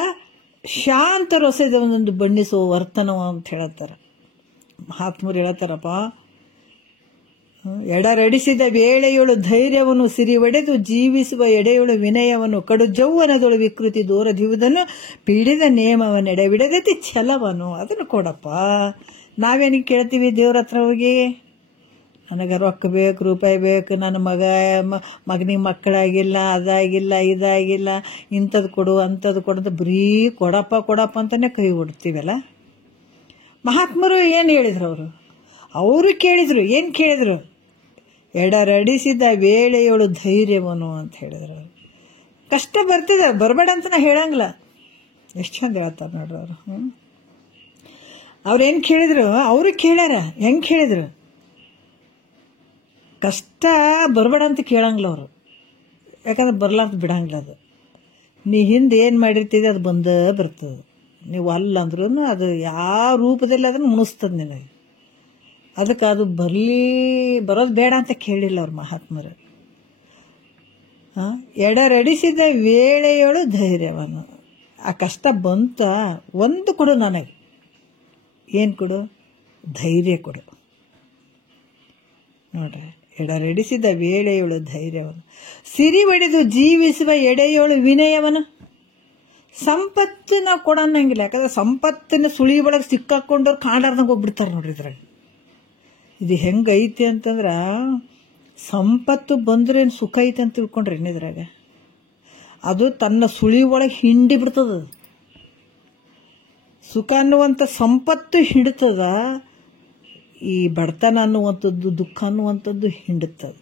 ಶಾಂತ ರಸದ ಒಂದೊಂದು ಬಣ್ಣಿಸುವ ವರ್ತನ ಅಂತ ಹೇಳ್ತಾರೆ ಮಹಾತ್ಮರು. ಹೇಳ್ತಾರಪ್ಪ, ಎಡರಡಿಸಿದ ವೇಳೆಯೊಳು ಧೈರ್ಯವನ್ನು ಸಿರಿ ಒಡೆದು ಜೀವಿಸುವ ಎಡೆಯೊಳು ವಿನಯವನ್ನು ಕಡು ಜೌವನದೊಳು ವಿಕೃತಿ ದೂರದಿವುದನ್ನು ಪೀಡಿದ ನೇಮವನ್ನೆಡೆಬಿಡದತಿ ಛಲವನು. ಅದನ್ನು ಕೊಡಪ್ಪ. ನಾವೇನಿಗೆ ಕೇಳ್ತೀವಿ ದೇವ್ರ ಹತ್ರ ಹೋಗಿ, ನನಗೆ ರೊಕ್ಕ ಬೇಕು, ರೂಪಾಯಿ ಬೇಕು, ನನ್ನ ಮಗನಿಗೆ ಮಕ್ಕಳಾಗಿಲ್ಲ, ಅದಾಗಿಲ್ಲ, ಇದಾಗಿಲ್ಲ, ಇಂಥದ್ದು ಕೊಡು ಅಂಥದ್ದು ಕೊಡು ಅಂತ ಬರೀ ಕೊಡಪ್ಪ ಅಂತಲೇ ಕೈ ಹೊಡ್ತೀವಲ್ಲ. ಮಹಾತ್ಮರು ಏನು ಹೇಳಿದ್ರು? ಅವರು ಕೇಳಿದರು, ಏನು ಕೇಳಿದ್ರು? ಎಡರಡಿಸಿದ ವೇಳೆಯೊಳು ಧೈರ್ಯವನು ಅಂತ ಹೇಳಿದ್ರು. ಕಷ್ಟ ಬರ್ತಿದೆ, ಬರಬೇಡ ಅಂತ ನಾ ಹೇಳಂಗಿಲ್ಲ, ಎಷ್ಟು ಚಂದ ಹೇಳ್ತಾರೆ ನೋಡ್ರಿ ಅವರು. ಅವ್ರೇನು ಕೇಳಿದ್ರು, ಅವರು ಕೇಳ್ಯಾರ. ಹೆಂಗೆ ಕೇಳಿದ್ರು? ಕಷ್ಟ ಬರಬೇಡ ಅಂತ ಕೇಳಂಗಿಲ್ಲ ಅವರು, ಯಾಕಂದ್ರೆ ಬರ್ಲಾರ್ದು ಬಿಡಂಗಿಲ್ಲ. ಅದು ನೀ ಹಿಂದೆ ಏನು ಮಾಡಿರ್ತಿದೆ ಅದು ಬಂದೇ ಬರ್ತದೆ. ನೀವು ಅಲ್ಲ ಅಂದ್ರೂ ಅದು ಯಾವ ರೂಪದಲ್ಲಿ ಅದನ್ನು ಮುಣಿಸ್ತದೆ ನಿನಗೆ. ಅದಕ್ಕೆ ಅದು ಬರೋದು ಬೇಡ ಅಂತ ಕೇಳಿಲ್ಲ ಅವ್ರು ಮಹಾತ್ಮರು. ಎಡರಡಿಸಿದ ವೇಳೆಯೊಳು ಧೈರ್ಯವನ್ನು. ಆ ಕಷ್ಟ ಬಂತ, ಒಂದು ಕೊಡು ನನಗೆ. ಏನು ಕೊಡು? ಧೈರ್ಯ ಕೊಡು. ನೋಡ್ರಿ, ಎಡರೆಡಿಸಿದ ವೇಳೆಯೊಳು ಧೈರ್ಯವನ್ನು, ಸಿರಿ ಹೊಡೆದು ಜೀವಿಸುವ ಎಡೆಯೋಳು ವಿನಯವನ್ನು. ಸಂಪತ್ತು ನಾವು ಕೊಡೋಣಂಗಿಲ್ಲ, ಯಾಕಂದ್ರೆ ಸಂಪತ್ತಿನ ಸುಳಿ ಒಳಗೆ ಸಿಕ್ಕಾಕೊಂಡವ್ರು ಕಾಣಾರ್ದಂಗೆ ಹೋಗ್ಬಿಡ್ತಾರೆ ನೋಡ್ರಿ. ಇದ್ರಾಗ ಇದು ಹೆಂಗೈತಿ ಅಂತಂದ್ರೆ, ಸಂಪತ್ತು ಬಂದ್ರೇನು ಸುಖ ಐತೆ ಅಂತ ತಿಳ್ಕೊಂಡ್ರಿ. ಇದ್ರಾಗ ಅದು ತನ್ನ ಸುಳಿ ಒಳಗೆ ಹಿಂಡಿ ಬಿಡ್ತದ. ಸುಖ ಅನ್ನುವಂಥ ಸಂಪತ್ತು ಹಿಂಡ್ತದ, ಈ ಬಡತನ ಅನ್ನುವಂಥದ್ದು, ದುಃಖ ಅನ್ನುವಂಥದ್ದು ಹಿಂಡುತ್ತದೆ.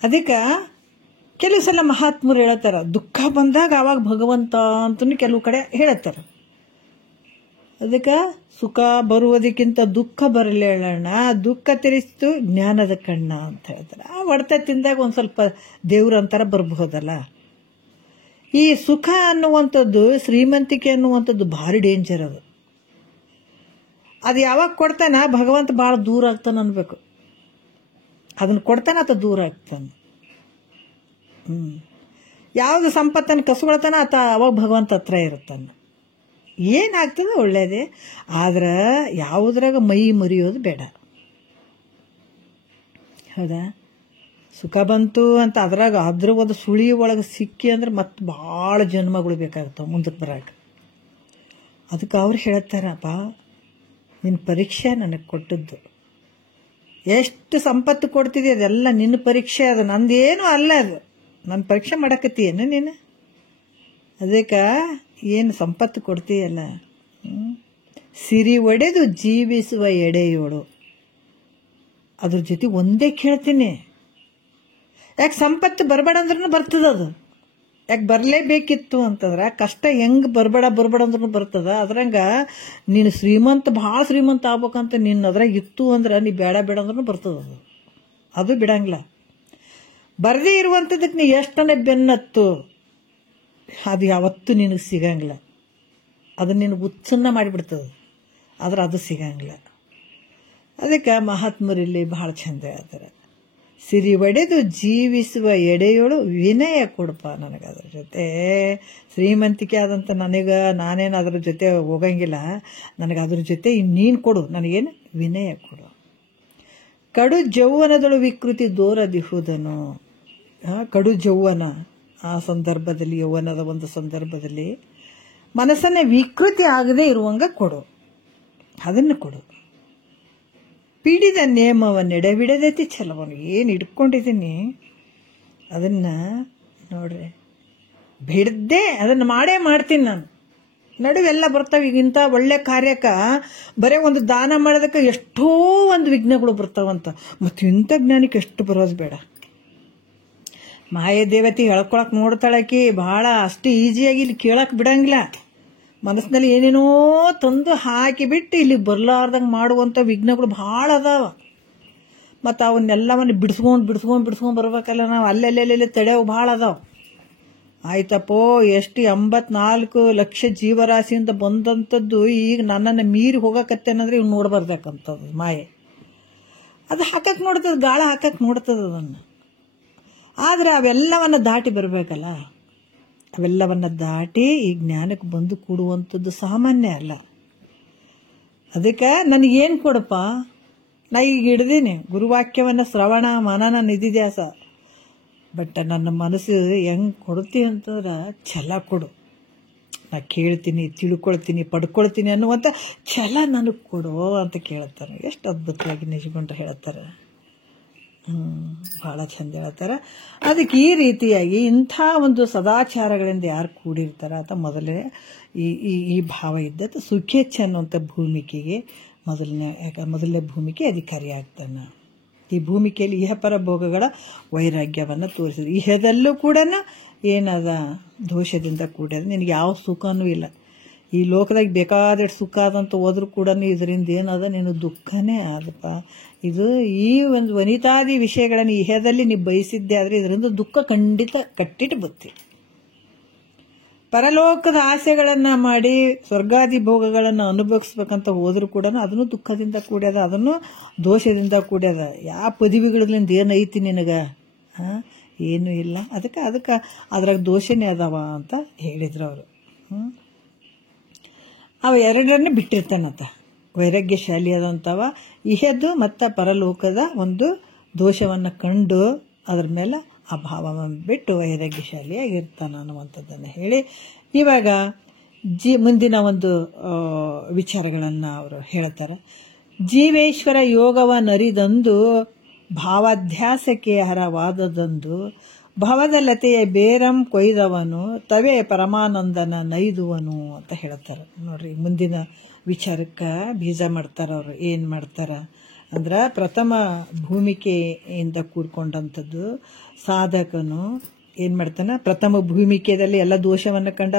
ಅದಕ್ಕೆ ಕೆಲವು ಸಲ ಮಹಾತ್ಮರು ಹೇಳ್ತಾರ, ದುಃಖ ಬಂದಾಗ ಆವಾಗ ಭಗವಂತ ಅಂತಲೂ ಕೆಲವು ಕಡೆ ಹೇಳ್ತಾರೆ. ಅದಕ್ಕೆ ಸುಖ ಬರುವುದಕ್ಕಿಂತ ದುಃಖ ಬರಲೇಳಣ್ಣ, ದುಃಖ ತಿರಿಸ್ತು ಜ್ಞಾನದ ಕಣ್ಣ ಅಂತ ಹೇಳ್ತಾರೆ. ಆ ಹೊಡೆತ ತಿಂದಾಗ ಒಂದು ಸ್ವಲ್ಪ ದೇವ್ರ ಅಂತಾರ ಬರಬಹುದಲ್ಲ. ಈ ಸುಖ ಅನ್ನುವಂಥದ್ದು, ಶ್ರೀಮಂತಿಕೆ ಅನ್ನುವಂಥದ್ದು ಭಾರಿ ಡೇಂಜರ್. ಅದು ಯಾವಾಗ ಕೊಡ್ತಾನ ಭಗವಂತ ಭಾಳ ದೂರ ಆಗ್ತಾನೆ ಅನ್ಬೇಕು. ಅದನ್ನು ಕೊಡ್ತಾನೆ ಆತ ದೂರ ಆಗ್ತಾನೆ. ಯಾವುದು ಸಂಪತ್ತನ್ನು ಕಸ್ಕೊಳ್ತಾನ ಆತ ಅವಾಗ ಭಗವಂತ ಹತ್ರ ಇರ್ತಾನೆ. ಏನಾಗ್ತದೆ ಒಳ್ಳೇದೇ, ಆದ್ರೆ ಯಾವುದ್ರಾಗ ಮೈ ಮರಿಯೋದು ಬೇಡ. ಹೌದಾ? ಸುಖ ಬಂತು ಅಂತ ಅದ್ರ ಒಂದು ಸುಳಿ ಒಳಗೆ ಸಿಕ್ಕಿ ಅಂದ್ರೆ ಮತ್ತೆ ಭಾಳ ಜನ್ಮಗಳು ಬೇಕಾಗ್ತಾವೆ ಮುಂದಕ್ಕೆ ಬರಾಕ. ಅದಕ್ಕೆ ಅವ್ರು ಹೇಳ್ತಾರಪ್ಪ, ನಿನ್ನ ಪರೀಕ್ಷೆ ನನಗೆ ಕೊಟ್ಟದ್ದು. ಎಷ್ಟು ಸಂಪತ್ತು ಕೊಡ್ತಿದ್ದೆ ಅದೆಲ್ಲ ನಿನ್ನ ಪರೀಕ್ಷೆ. ಅದು ನಂದೇನೂ ಅಲ್ಲ, ಅದು ನನ್ನ ಪರೀಕ್ಷೆ ಮಾಡಕತ್ತೀಯೇನು ನೀನು. ಅದಕ್ಕೆ ಏನು ಸಂಪತ್ತು ಕೊಡ್ತೀಯಲ್ಲ, ಸಿರಿ ಒಡೆದು ಜೀವಿಸುವ ಎಡೆಯೋಳು. ಅದ್ರ ಜೊತೆ ಒಂದೇ ಕೇಳ್ತೀನಿ, ಯಾಕೆ ಸಂಪತ್ತು ಬರಬೇಡ ಅಂದ್ರೂ ಬರ್ತದ. ಅದು ಯಾಕೆ ಬರಲೇಬೇಕಿತ್ತು ಅಂತಂದ್ರೆ, ಕಷ್ಟ ಹೆಂಗೆ ಬರಬೇಡ ಅಂದ್ರೂ ಬರ್ತದ. ಅದ್ರಂಗ ನೀನು ಭಾಳ ಶ್ರೀಮಂತ ಆಗ್ಬೇಕಂತ ನಿನ್ನ ಅದ್ರಾಗ ಇತ್ತು ಅಂದ್ರೆ ನೀ ಬೇಡ ಅಂದ್ರೂ ಬರ್ತದ. ಅದು ಬಿಡಂಗಿಲ್ಲ. ಬರದೇ ಇರುವಂಥದ್ದಕ್ಕೆ ನೀ ಎಷ್ಟನೇ ಬೆನ್ನತ್ತು, ಅದು ಯಾವತ್ತೂ ನಿನಗೆ ಸಿಗಂಗಿಲ್ಲ. ಅದು ನಿನಗೆ ಉಚ್ಚನ್ನ ಮಾಡಿಬಿಡ್ತದೆ, ಆದ್ರೆ ಅದು ಸಿಗಂಗಿಲ್ಲ. ಅದಕ್ಕೆ ಮಹಾತ್ಮರಲ್ಲಿ ಭಾಳ ಚಂದ ಹೇಳ್ತಾರೆ, ಸಿರಿ ಒಡೆದು ಜೀವಿಸುವ ಎಡೆಯೋಳು ವಿನಯ ಕೊಡಪ್ಪ ನನಗೆ. ಅದ್ರ ಜೊತೆ ಶ್ರೀಮಂತಿಕೆ ಆದಂಥ ನಾನೇನು ಅದ್ರ ಜೊತೆ ಹೋಗಂಗಿಲ್ಲ. ನನಗೆ ಅದ್ರ ಜೊತೆ ಇನ್ನೇನು ಕೊಡು, ನನಗೇನು ವಿನಯ ಕೊಡು. ಕಡು ಜೌವನದಳು ವಿಕೃತಿ ದೂರದಿಹುದನು. ಕಡು ಜೌವನ ಆ ಸಂದರ್ಭದಲ್ಲಿ, ಯೌವನದ ಒಂದು ಸಂದರ್ಭದಲ್ಲಿ ಮನಸ್ಸನ್ನೇ ವಿಕೃತಿ ಆಗದೆ ಇರುವಂಗ ಕೊಡು, ಅದನ್ನು ಕೊಡು. ಪಿಡಿದ ನೇಮವನ್ನೆಡೆಬಿಡದೈತಿ ಛಲವನು. ಏನು ಇಟ್ಕೊಂಡಿದ್ದೀನಿ ಅದನ್ನು ನೋಡ್ರಿ, ಬಿಡದೆ ಅದನ್ನು ಮಾಡೇ ಮಾಡ್ತೀನಿ ನಾನು. ನಡುವೆಲ್ಲ ಬರ್ತಾವೆ. ಈಗ ಇಂಥ ಒಳ್ಳೆ ಕಾರ್ಯಕ್ಕೆ ಬರೀ ಒಂದು ದಾನ ಮಾಡೋದಕ್ಕೆ ಎಷ್ಟೋ ಒಂದು ವಿಘ್ನಗಳು ಬರ್ತಾವಂತ. ಮತ್ತು ಇಂಥ ಜ್ಞಾನಕ್ಕೆ ಎಷ್ಟು ಬರೋದು ಬೇಡ. ಮಾಯ ದೇವತೆ ಹೇಳ್ಕೊಳಕ್ಕೆ ನೋಡ್ತಾಳಕಿ, ಭಾಳ ಅಷ್ಟು ಈಸಿಯಾಗಿ ಇಲ್ಲಿ ಕೇಳಕ್ಕೆ ಬಿಡಂಗಿಲ್ಲ. ಮನಸ್ಸಿನಲ್ಲಿ ಏನೇನೋ ತಂದು ಹಾಕಿಬಿಟ್ಟು ಇಲ್ಲಿ ಬರಲಾರ್ದಂಗೆ ಮಾಡುವಂಥ ವಿಘ್ನಗಳು ಭಾಳ ಅದಾವ. ಮತ್ತು ಅವನ್ನೆಲ್ಲವನ್ನು ಬಿಡಿಸ್ಕೊಂಡು ಬರ್ಬೇಕಲ್ಲ ನಾವು. ಅಲ್ಲೆಲ್ಲೆಲ್ಲೆಲ್ಲಿ ತಡೆಯವು ಭಾಳ ಅದಾವ. ಆಯ್ತಪ್ಪೋ, ಎಷ್ಟು 84 ಲಕ್ಷ ಜೀವರಾಶಿಯಿಂದ ಬಂದಂಥದ್ದು ಈಗ ನನ್ನನ್ನು ಮೀರಿ ಹೋಗಕತ್ತೇನಂದ್ರೆ ಇವ್ನು ನೋಡ್ಬಾರ್ದಕ್ಕಂಥದ್ದು ಮಾಯೆ. ಅದು ಹಾಕಕ್ಕೆ ನೋಡ್ತದೆ, ಗಾಳ ಹಾಕಕ್ಕೆ ನೋಡ್ತದೆ ಅದನ್ನು. ಆದರೆ ಅವೆಲ್ಲವನ್ನು ದಾಟಿ ಬರಬೇಕಲ್ಲ. ಅವೆಲ್ಲವನ್ನು ದಾಟಿ ಈ ಜ್ಞಾನಕ್ಕೆ ಬಂದು ಕೂಡುವಂಥದ್ದು ಸಾಮಾನ್ಯ ಅಲ್ಲ. ಅದಕ್ಕೆ ನನಗೇನು ಕೊಡಪ್ಪ, ನಾ ಈಗ ಹಿಡ್ದೀನಿ ಗುರುವಾಕ್ಯವನ್ನು ಶ್ರವಣ ಮನನ ನಿಧಿಧ್ಯಾಸ. ಬಟ್ ನನ್ನ ಮನಸ್ಸು ಹೆಂಗೆ ಕೊಡ್ತೀನಿ ಅಂತಂದ್ರೆ ಛಲ ಕೊಡು. ನಾ ಕೇಳ್ತೀನಿ, ತಿಳ್ಕೊಳ್ತೀನಿ, ಪಡ್ಕೊಳ್ತೀನಿ ಅನ್ನುವಂಥ ಛಲ ನನಗೆ ಕೊಡು ಅಂತ ಕೇಳ್ತಾರೆ. ಎಷ್ಟು ಅದ್ಭುತವಾಗಿ ನಿಜಗೊಂಡು ಹೇಳ್ತಾರೆ. ಭಾಳ ಚಂದ ಹೇಳ್ತಾರೆ. ಅದಕ್ಕೆ ಈ ರೀತಿಯಾಗಿ ಇಂಥ ಒಂದು ಸದಾಚಾರಗಳಿಂದ ಯಾರು ಕೂಡಿರ್ತಾರೆ ಅಂತ ಈ ಭಾವ ಇದ್ದದ್ದು ಸುಖೇಚ್ಛ ಅನ್ನುವಂಥ ಭೂಮಿಕೆಗೆ ಮೊದಲನೇ ಭೂಮಿಕೆ ಅಧಿಕಾರಿ ಆಗ್ತಾನೆ. ಈ ಭೂಮಿಕೆಯಲ್ಲಿ ಇಹಪರ ಭೋಗಗಳ ವೈರಾಗ್ಯವನ್ನು ತೋರಿಸಿದ್ರು. ಇಹದಲ್ಲೂ ಕೂಡ ಏನದ ದೋಷದಿಂದ ಕೂಡ್ಯದ, ನಿನಗೆ ಯಾವ ಸುಖನೂ ಇಲ್ಲ. ಈ ಲೋಕದಾಗ ಬೇಕಾದಷ್ಟು ಸುಖ ಆದಂತ ಹೋದ್ರೂ ಕೂಡ ಇದರಿಂದ ಏನದ, ನೀನು ದುಃಖನೇ ಆದಪ್ಪ. ಇದು ಈ ಒಂದು ವನಿತಾದಿ ವಿಷಯಗಳನ್ನು ಇಹದಲ್ಲಿ ನೀವು ಬಯಸಿದ್ದೆ ಆದರೆ ಇದರಿಂದ ದುಃಖ ಖಂಡಿತ ಕಟ್ಟಿಟ್ಟು ಬರ್ತೀವಿ. ಪರಲೋಕದ ಆಸೆಗಳನ್ನು ಮಾಡಿ ಸ್ವರ್ಗಾದಿ ಭೋಗಗಳನ್ನು ಅನುಭವಿಸ್ಬೇಕಂತ ಹೋದ್ರೂ ಕೂಡ ಅದನ್ನು ದುಃಖದಿಂದ ಕೂಡ್ಯದ, ಅದನ್ನು ದೋಷದಿಂದ ಕೂಡ್ಯದ. ಯಾವ ಪದವಿಗಳಿಂದ ಏನೈತಿ ನಿನಗೆ? ಏನೂ ಇಲ್ಲ. ಅದಕ್ಕೆ ಅದ್ರಾಗ ದೋಷನೇ ಅದಾವ ಅಂತ ಹೇಳಿದ್ರು ಅವರು. ಅವ ಎರಡರನ್ನೇ ಬಿಟ್ಟಿರ್ತಾನಂತ. ವೈರಾಗ್ಯಶಾಲಿ ಆದಂಥವ ಇಹದ್ದು ಮತ್ತು ಪರಲೋಕದ ಒಂದು ದೋಷವನ್ನು ಕಂಡು ಅದ್ರ ಮೇಲೆ ಆ ಭಾವವನ್ನು ಬಿಟ್ಟು ವೈರಾಗ್ಯಶಾಲಿಯಾಗಿರ್ತಾನ ಅನ್ನುವಂಥದ್ದನ್ನು ಹೇಳಿ ಇವಾಗ ಮುಂದಿನ ಒಂದು ವಿಚಾರಗಳನ್ನು ಅವರು ಹೇಳ್ತಾರೆ. ಜೀವೇಶ್ವರ ಯೋಗವನ್ನರಿದಂದು ಭಾವಾಧ್ಯಾಸಕ್ಕೆ ಹರವಾದದಂದು ಭವದ ಲತೆಯ ಬೇರಂ ಕೊಯ್ದವನು ತವೇ ಪರಮಾನಂದನ ನೈದುವನು ಅಂತ ಹೇಳ್ತಾರೆ. ನೋಡ್ರಿ, ಮುಂದಿನ ವಿಚಾರಕ್ಕೆ ಬೀಜ ಮಾಡ್ತಾರ ಅವರು. ಏನು ಮಾಡ್ತಾರ ಅಂದ್ರೆ, ಪ್ರಥಮ ಭೂಮಿಕೆಯಿಂದ ಕೂಡ್ಕೊಂಡಂಥದ್ದು ಸಾಧಕನು ಏನು ಮಾಡ್ತಾನ, ಪ್ರಥಮ ಭೂಮಿಕೆಯಲ್ಲಿ ಎಲ್ಲ ದೋಷವನ್ನು ಕಂಡ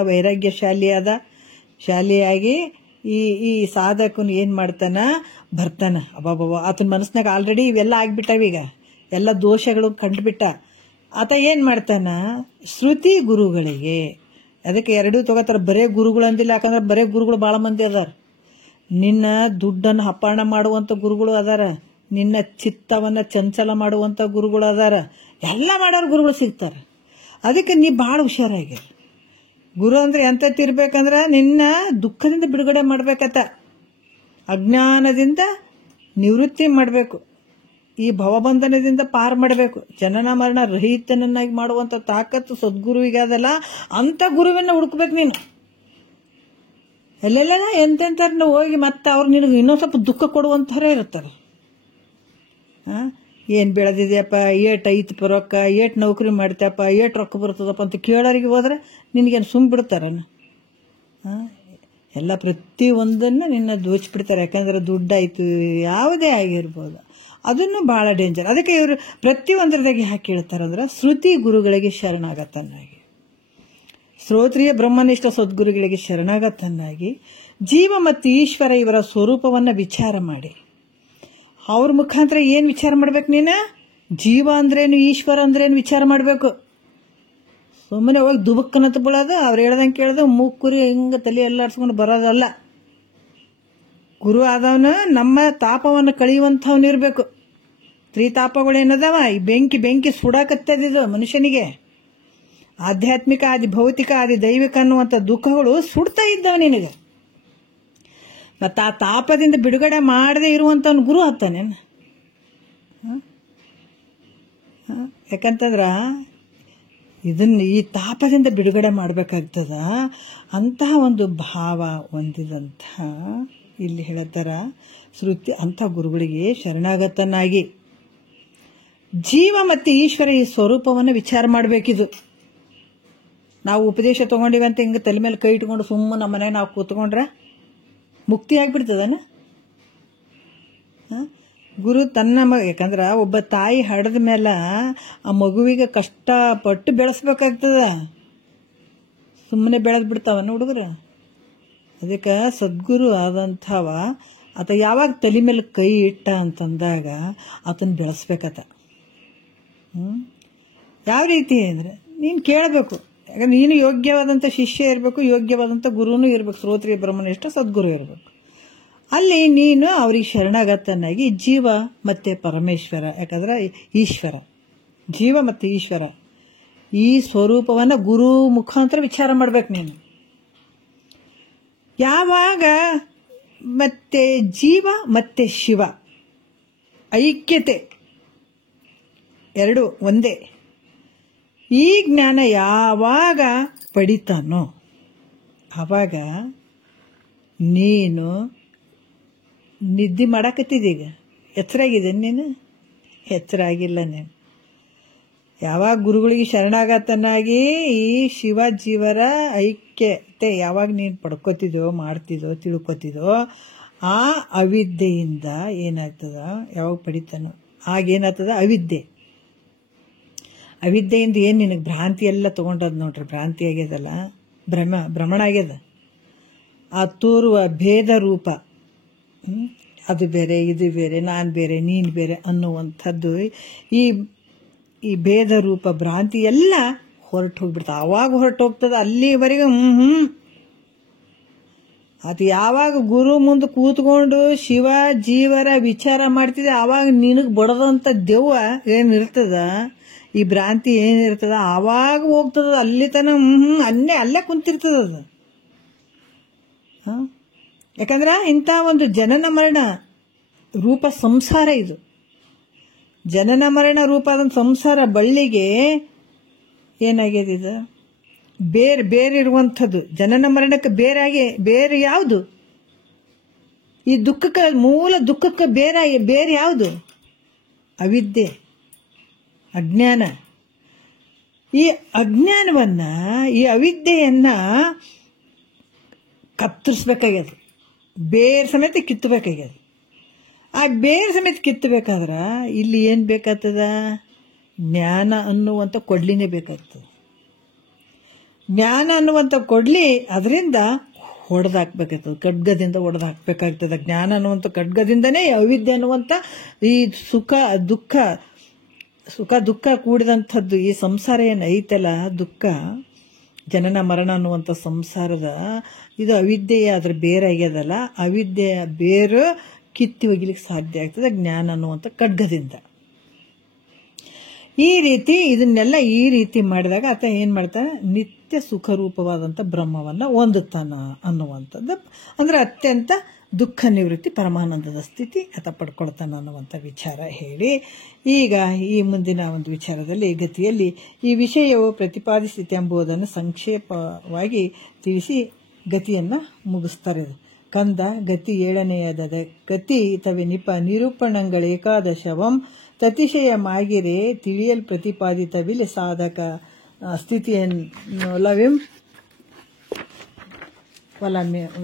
ಶಾಲಿಯಾಗಿ ಈ ಸಾಧಕನು ಏನು ಮಾಡ್ತಾನ, ಬರ್ತಾನ. ಅಬ್ಬಾಬಾ, ಆತನ ಮನಸ್ಸಿನಾಗ ಆಲ್ರೆಡಿ ಇವೆಲ್ಲ ಆಗ್ಬಿಟ್ಟವೀಗ, ಎಲ್ಲ ದೋಷಗಳು ಕಂಡುಬಿಟ್ಟ. ಆತ ಏನು ಮಾಡ್ತಾನ, ಶ್ರುತಿ ಗುರುಗಳಿಗೆ, ಅದಕ್ಕೆ ಎರಡೂ ತಗೋತಾರ. ಬರೇ ಗುರುಗಳು ಅಂದಿಲ್ಲ, ಯಾಕಂದ್ರೆ ಬರೇ ಗುರುಗಳು ಭಾಳ ಮಂದಿ ಅದಾರ. ನಿನ್ನ ದುಡ್ಡನ್ನು ಅಪಹರಣ ಮಾಡುವಂಥ ಗುರುಗಳು ಅದಾರ, ನಿನ್ನ ಚಿತ್ತವನ್ನು ಚಂಚಲ ಮಾಡುವಂಥ ಗುರುಗಳು ಅದಾರ, ಎಲ್ಲ ಮಾಡೋರು ಗುರುಗಳು ಸಿಗ್ತಾರೆ. ಅದಕ್ಕೆ ನೀ ಭಾಳ ಹುಷಾರಾಗಿ. ಗುರು ಅಂದರೆ ಎಂಥತ್ತಿರ್ಬೇಕಂದ್ರೆ ನಿನ್ನ ದುಃಖದಿಂದ ಬಿಡುಗಡೆ ಮಾಡ್ಬೇಕತ್ತ, ಅಜ್ಞಾನದಿಂದ ನಿವೃತ್ತಿ ಮಾಡಬೇಕು, ಈ ಭವಬಂಧನದಿಂದ ಪಾರು ಮಾಡಬೇಕು, ಜನನ ಮರಣ ರಹಿತನನ್ನಾಗಿ ಮಾಡುವಂಥ ತಾಕತ್ತು ಸದ್ಗುರುವಿಗಾದಲ್ಲ. ಅಂಥ ಗುರುವಿನ ಹುಡುಕ್ಬೇಕು ನೀನು. ಎಲ್ಲೆಲ್ಲ ಎಂತೆಂಥವ್ರನ್ನ ಹೋಗಿ ಮತ್ತೆ ಅವ್ರು ನಿನಗೆ ಇನ್ನೊಂದು ಸ್ವಲ್ಪ ದುಃಖ ಕೊಡುವಂಥವರೇ ಇರ್ತಾರೆ. ಏನು ಬೆಳೆದಿದೆಯಪ್ಪ, ಏಟ್ ಐತಿ ರೊಕ್ಕ, ಏಟ್ ನೌಕರಿ ಮಾಡ್ತೇಪ್ಪ, ಏಟ್ ರೊಕ್ಕ ಬರ್ತದಪ್ಪ ಅಂತ ಕೇಳೋರಿಗೆ ಹೋದ್ರೆ ನಿನಗೇನು ಸುಮ್ಮ ಬಿಡ್ತಾರನ? ಎಲ್ಲ ಪ್ರತಿಯೊಂದನ್ನು ನಿನ್ನ ದೋಚಿಬಿಡ್ತಾರೆ. ಯಾಕಂದ್ರೆ ದುಡ್ಡಾಯ್ತು, ಯಾವುದೇ ಆಗಿರ್ಬೋದು, ಅದನ್ನು ಭಾಳ ಡೇಂಜರ್. ಅದಕ್ಕೆ ಇವರು ಪ್ರತಿಯೊಂದರದಾಗಿ ಯಾಕೆ ಹೇಳ್ತಾರಂದ್ರೆ, ಶ್ರುತಿ ಗುರುಗಳಿಗೆ ಶರಣಾಗತನಾಗಿ, ಶ್ರೋತ್ರಿಯ ಬ್ರಹ್ಮನಿಷ್ಠ ಸದ್ಗುರುಗಳಿಗೆ ಶರಣಾಗತನಾಗಿ ಜೀವ ಮತ್ತು ಈಶ್ವರ ಇವರ ಸ್ವರೂಪವನ್ನು ವಿಚಾರ ಮಾಡಿ, ಅವ್ರ ಮುಖಾಂತರ ಏನು ವಿಚಾರ ಮಾಡ್ಬೇಕು ನೀನು? ಜೀವ ಅಂದ್ರೇನು, ಈಶ್ವರ ಅಂದ್ರೇನು ವಿಚಾರ ಮಾಡಬೇಕು. ಸುಮ್ಮನೆ ಹೋಗಿ ದುಬಕ್ಕನಂತ ಬೀಳೋದು, ಅವ್ರು ಹೇಳ್ದಂಗೆ ಕೇಳೋದು, ಮೂಕ್ಕುರಿ ಹಿಂಗೆ ತಲೆ ಎಲ್ಲಾಡ್ಸ್ಕೊಂಡು ಬರೋದಲ್ಲ. ಗುರು ಆದವನು ನಮ್ಮ ತಾಪವನ್ನು ಕಳೆಯುವಂಥವ್ನು ಇರಬೇಕು. ತ್ರಿತಾಪಗಳೇನದಾವ, ಈ ಬೆಂಕಿ ಸುಡಾಕತ್ತದಿದು ಮನುಷ್ಯನಿಗೆ. ಆಧ್ಯಾತ್ಮಿಕ ಆದಿ ಭೌತಿಕ ಆದಿ ದೈವಿಕ ಅನ್ನುವಂಥ ದುಃಖಗಳು ಸುಡ್ತಾ ಇದ್ದಾವ ನಿನಗೆ. ಮತ್ತು ಆ ತಾಪದಿಂದ ಬಿಡುಗಡೆ ಮಾಡದೇ ಇರುವಂಥವ್ನು ಗುರು ಆಗ್ತಾನೇನು? ಯಾಕಂತಂದ್ರ ಈ ತಾಪದಿಂದ ಬಿಡುಗಡೆ ಮಾಡಬೇಕಾಗ್ತದ. ಅಂತಹ ಒಂದು ಭಾವ ಹೊಂದಿದಂಥ ಇಲ್ಲಿ ಹೇಳ್ತಾರ ಶ್ರುತಿ, ಅಂಥ ಗುರುಗಳಿಗೆ ಶರಣಾಗತನಾಗಿ ಜೀವ ಮತ್ತು ಈಶ್ವರ ಈ ಸ್ವರೂಪವನ್ನು ವಿಚಾರ ಮಾಡಬೇಕಿದು. ನಾವು ಉಪದೇಶ ತೊಗೊಂಡಿವಿ ಅಂತ ಹಿಂಗೆ ತಲೆ ಮೇಲೆ ಕೈ ಇಟ್ಕೊಂಡು ಸುಮ್ಮನೆ ನಮ್ಮ ಮನೆಗೆ ನಾವು ಕೂತ್ಕೊಂಡ್ರೆ ಮುಕ್ತಿ ಆಗಿಬಿಡ್ತದನ? ಗುರು ತನ್ನ ಯಾಕಂದ್ರೆ ಒಬ್ಬ ತಾಯಿ ಹಡದ ಮೇಲೆ ಆ ಮಗುವಿಗೆ ಕಷ್ಟಪಟ್ಟು ಬೆಳೆಸ್ಬೇಕಾಗ್ತದ. ಸುಮ್ಮನೆ ಬೆಳೆದು ಬಿಡ್ತಾವನ ಹುಡುಗರು. ಅದಕ್ಕೆ ಸದ್ಗುರು ಆದಂಥವ ಆತ ಯಾವಾಗ ತಲೆ ಮೇಲೆ ಕೈ ಇಟ್ಟ ಅಂತಂದಾಗ ಆತನ ಬೆಳೆಸ್ಬೇಕತ್ತ. ಯಾವ ರೀತಿ ಅಂದರೆ ನೀನು ಕೇಳಬೇಕು. ಯಾಕಂದ್ರೆ ನೀನು ಯೋಗ್ಯವಾದಂಥ ಶಿಷ್ಯ ಇರಬೇಕು, ಯೋಗ್ಯವಾದಂಥ ಗುರುನೂ ಇರಬೇಕು, ಶ್ರೋತ್ರಿಯ ಬ್ರಹ್ಮನಿಷ್ಠ ಸದ್ಗುರು ಇರಬೇಕು. ಅಲ್ಲಿ ನೀನು ಅವ್ರಿಗೆ ಶರಣಾಗತನಾಗಿ ಜೀವ ಮತ್ತು ಪರಮೇಶ್ವರ, ಯಾಕಂದ್ರೆ ಈಶ್ವರ, ಜೀವ ಮತ್ತು ಈಶ್ವರ ಈ ಸ್ವರೂಪವನ್ನು ಗುರು ಮುಖಾಂತರ ವಿಚಾರ ಮಾಡ್ಬೇಕು ನೀನು. ಯಾವಾಗ ಮತ್ತೆ ಜೀವ ಮತ್ತು ಶಿವ ಐಕ್ಯತೆ ಎರಡು ಒಂದೇ, ಈ ಜ್ಞಾನ ಯಾವಾಗ ಪಡಿತಾನೋ ಆವಾಗ ನೀನು ನಿದ್ದೆ ಮಾಡಕತ್ತಿದ್ದೀಗ. ಎಚ್ಚರಾಗಿದೆ ನೀನು? ಎಚ್ಚರ ಆಗಿಲ್ಲ ನೀನು. ಯಾವಾಗ ಗುರುಗಳಿಗೆ ಶರಣಾಗತನಾಗಿ ಈ ಶಿವ ಜೀವರ ಐಕ್ಯತೆ ಯಾವಾಗ ನೀನು ಪಡ್ಕೋತಿದೋ, ಮಾಡ್ತಿದೋ, ತಿಳ್ಕೊತಿದೋ, ಆ ಅವಿದ್ಯೆಯಿಂದ ಏನಾಗ್ತದ, ಯಾವಾಗ ಪಡಿತಾನೋ ಆಗೇನಾಗ್ತದ ಅವಿದ್ಯೆ. ಅವಿದ್ಯೆಯಿಂದ ಏನು ನಿನಗೆ ಭ್ರಾಂತಿ ಎಲ್ಲ ತೊಗೊಂಡದ್ ನೋಡ್ರಿ, ಭ್ರಾಂತಿ ಆಗ್ಯದಲ್ಲ, ಭ್ರಮಣ ಆಗ್ಯದ. ಆ ತೋರುವ ಭೇದ ರೂಪ, ಅದು ಬೇರೆ ಇದು ಬೇರೆ, ನಾನು ಬೇರೆ ನೀನು ಬೇರೆ ಅನ್ನುವಂಥದ್ದು, ಈ ಭೇದ ರೂಪ ಭ್ರಾಂತಿ ಎಲ್ಲ ಹೊರಟು ಹೋಗ್ಬಿಡ್ತದೆ. ಆವಾಗ ಹೊರಟು ಹೋಗ್ತದೆ. ಅಲ್ಲಿವರೆಗೆ ಅದು ಯಾವಾಗ ಗುರು ಮುಂದೆ ಕೂತ್ಕೊಂಡು ಶಿವ ಜೀವರ ವಿಚಾರ ಮಾಡ್ತಿದ್ದೆ, ಆವಾಗ ನಿನಗೆ ಬಡದಂಥ ದೆವ್ವ ಏನಿರ್ತದ, ಈ ಭ್ರಾಂತಿ ಏನಿರ್ತದ, ಆವಾಗ ಹೋಗ್ತದ. ಅಲ್ಲಿ ತನ ಅಲ್ಲೇ ಕುಂತಿರ್ತದ ಅದು. ಯಾಕಂದ್ರೆ ಇಂಥ ಒಂದು ಜನನ ಮರಣ ರೂಪ ಸಂಸಾರ, ಇದು ಜನನ ಮರಣ ರೂಪ ಆದ ಸಂಸಾರ ಬಳ್ಳಿಗೆ ಏನಾಗ್ಯದ, ಇದು ಬೇರೆ ಇರುವಂಥದ್ದು. ಜನನ ಮರಣಕ್ಕೆ ಬೇರೆ ಯಾವುದು? ಈ ದುಃಖಕ್ಕೆ, ಮೂಲ ದುಃಖಕ್ಕೆ ಬೇರೆ ಯಾವುದು? ಅವಿದ್ಯೆ, ಅಜ್ಞಾನ. ಈ ಅಜ್ಞಾನವನ್ನ, ಈ ಅವಿದ್ಯೆಯನ್ನ ಕತ್ತರಿಸ್ಬೇಕಾಗ್ಯದ, ಬೇರೆ ಸಮೇತ ಕಿತ್ತಬೇಕಾಗ್ಯದ. ಆ ಬೇರೆ ಸಮೇತ ಕಿತ್ತಬೇಕಾದ್ರೆ ಇಲ್ಲಿ ಏನು ಬೇಕಾಗ್ತದ? ಜ್ಞಾನ ಅನ್ನುವಂಥ ಕೊಡ್ಲಿನೇ ಬೇಕಾಗ್ತದೆ. ಜ್ಞಾನ ಅನ್ನುವಂಥ ಕೊಡ್ಲಿ ಅದರಿಂದ ಹೊಡೆದಾಕ್ಬೇಕಾಗ್ತದೆ, ಖಡ್ಗದಿಂದ ಹೊಡೆದಾಕ್ಬೇಕಾಗ್ತದೆ. ಜ್ಞಾನ ಅನ್ನುವಂಥ ಖಡ್ಗದಿಂದನೇ ಅವಿದ್ಯೆ ಅನ್ನುವಂಥ ಈ ಸುಖ ದುಃಖ ಕೂಡಿದಂಥದ್ದು ಈ ಸಂಸಾರ ಏನು ಐತಲ್ಲ, ದುಃಖ ಜನನ ಮರಣ ಅನ್ನುವಂಥ ಸಂಸಾರದ ಇದು ಅವಿದ್ಯೆಯ ಅದ್ರ ಬೇರೆ ಆಗ್ಯದಲ್ಲ, ಅವಿದ್ಯೆಯ ಬೇರು ಕಿತ್ತಿ ಒಗಿಲಿಕ್ಕೆ ಸಾಧ್ಯ ಆಗ್ತದೆ ಜ್ಞಾನ ಅನ್ನುವಂಥ ಖಡ್ಗದಿಂದ. ಇದನ್ನೆಲ್ಲ ಈ ರೀತಿ ಮಾಡಿದಾಗ ಆತ ಏನು ಮಾಡ್ತಾನೆ? ನಿತ್ಯ ಸುಖರೂಪವಾದಂಥ ಬ್ರಹ್ಮವನ್ನು ಹೊಂದುತ್ತಾನ ಅನ್ನುವಂಥದ್ದು. ಅಂದರೆ ಅತ್ಯಂತ ದುಃಖ ನಿವೃತ್ತಿ ಪರಮಾನಂದದ ಸ್ಥಿತಿ ಆತ ಪಡ್ಕೊಳ್ತಾನ ಅನ್ನುವಂಥ ವಿಚಾರ ಹೇಳಿ, ಈಗ ಈ ಮುಂದಿನ ಒಂದು ವಿಚಾರದಲ್ಲಿ ಗತಿಯಲ್ಲಿ ಈ ವಿಷಯವು ಪ್ರತಿಪಾದಿಸಿತು ಎಂಬುದನ್ನು ಸಂಕ್ಷೇಪವಾಗಿ ತಿಳಿಸಿ ಗತಿಯನ್ನು ಮುಗಿಸ್ತಾರೆ. ಕಂದ ಗತಿ 7ನೇಯದ ಗತಿ ತವೆ ನಿರೂಪಣಗಳೇಕಾದಶವಂ ತತಿಶಯಮಾಗಿರೆ ತಿಳಿಯಲ್ ಪ್ರತಿಪಾದಿತವಿಲೆ ಸಾಧಕ ಸ್ಥಿತಿಯನ್ನು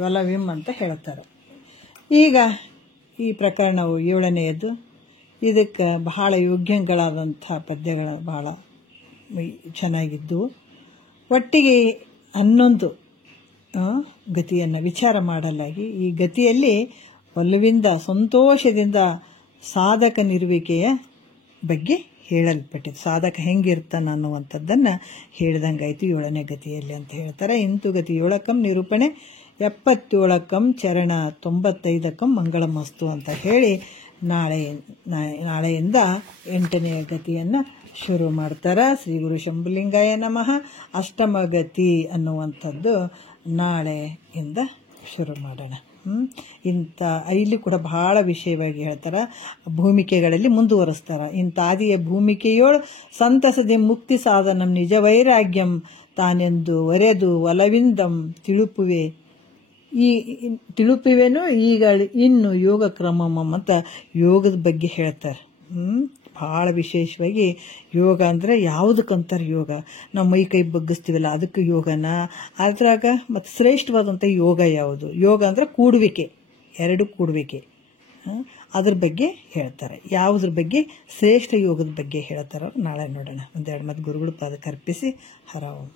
ವಲವಿಂ ಅಂತ ಹೇಳ್ತಾರೆ. ಈಗ ಈ ಪ್ರಕರಣವು 7ನೇಯದ್ದು. ಇದಕ್ಕೆ ಬಹಳ ಯೋಗ್ಯಗಳಾದಂಥ ಪದ್ಯಗಳು ಬಹಳ ಚೆನ್ನಾಗಿದ್ದು, ಒಟ್ಟಿಗೆ 11 ಗತಿಯನ್ನು ವಿಚಾರ ಮಾಡಲಾಗಿ ಈ ಗತಿಯಲ್ಲಿ ಒಲವಿಂದ ಸಂತೋಷದಿಂದ ಸಾಧಕನಿರುವಿಕೆಯ ಬಗ್ಗೆ ಹೇಳಲ್ಪಟ್ಟಿದೆ. ಸಾಧಕ ಹೆಂಗಿರ್ತಾನ ಅನ್ನುವಂಥದ್ದನ್ನು ಹೇಳಿದಂಗಾಯ್ತು 7ನೇ ಗತಿಯಲ್ಲಿ ಅಂತ ಹೇಳ್ತಾರೆ. ಇಂತು ಗತಿ 7 ನಿರೂಪಣೆ 77 ಚರಣ 95 ಮಂಗಳಮಸ್ತು ಅಂತ ಹೇಳಿ ನಾಳೆಯಿಂದ 8ನೇ ಗತಿಯನ್ನು ಶುರು ಮಾಡ್ತಾರೆ. ಶ್ರೀ ಗುರು ಶಂಭುಲಿಂಗಾಯ ನಮಃ. ಅಷ್ಟಮ ಗತಿ ಅನ್ನುವಂಥದ್ದು ನಾಳೆಯಿಂದ ಶುರು ಮಾಡೋಣ. ಇಲ್ಲಿ ಕೂಡ ಬಹಳ ವಿಷಯವಾಗಿ ಹೇಳ್ತಾರೆ, ಭೂಮಿಕೆಗಳಲ್ಲಿ ಮುಂದುವರಿಸ್ತಾರೆ. ಇಂತಾದಿಯ ಭೂಮಿಕೆಯೋಳು ಸಂತಸದಿ ಮುಕ್ತಿ ಸಾಧನಂ ನಿಜ ವೈರಾಗ್ಯಂ ತಾನೆಂದು ಒರೆದು ಒಲವಿಂದಂ ತಿಳುಪುವೆನು ಈಗ ಇನ್ನು ಯೋಗ ಕ್ರಮಂ ಅಂತ ಯೋಗದ ಬಗ್ಗೆ ಹೇಳ್ತಾರೆ. ಭಾಳ ವಿಶೇಷವಾಗಿ ಯೋಗ ಅಂದರೆ ಯಾವುದಕ್ಕಂತಾರೆ ಯೋಗ? ನಾವು ಮೈ ಕೈ ಬಗ್ಗಿಸ್ತೀವಲ್ಲ ಅದಕ್ಕೆ ಯೋಗನ. ಅದ್ರಾಗ ಮತ್ತು ಶ್ರೇಷ್ಠವಾದಂಥ ಯೋಗ ಯಾವುದು? ಯೋಗ ಅಂದರೆ ಕೂಡುವಿಕೆ, 2 ಕೂಡುವಿಕೆ, ಅದ್ರ ಬಗ್ಗೆ ಹೇಳ್ತಾರೆ. ಯಾವುದ್ರ ಬಗ್ಗೆ? ಶ್ರೇಷ್ಠ ಯೋಗದ ಬಗ್ಗೆ ಹೇಳ್ತಾರೆ. ನಾಳೆ ನೋಡೋಣ. 1-2 ಮತ್ತು ಗುರುಗಳು ಪಾದಕ್ಕೆ ಅರ್ಪಿಸಿ ಹರ ಓಂ.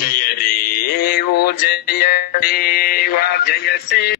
ಜಯ ದೇವೋ ಜಯ ದೇವ ಜಯ ಸೇ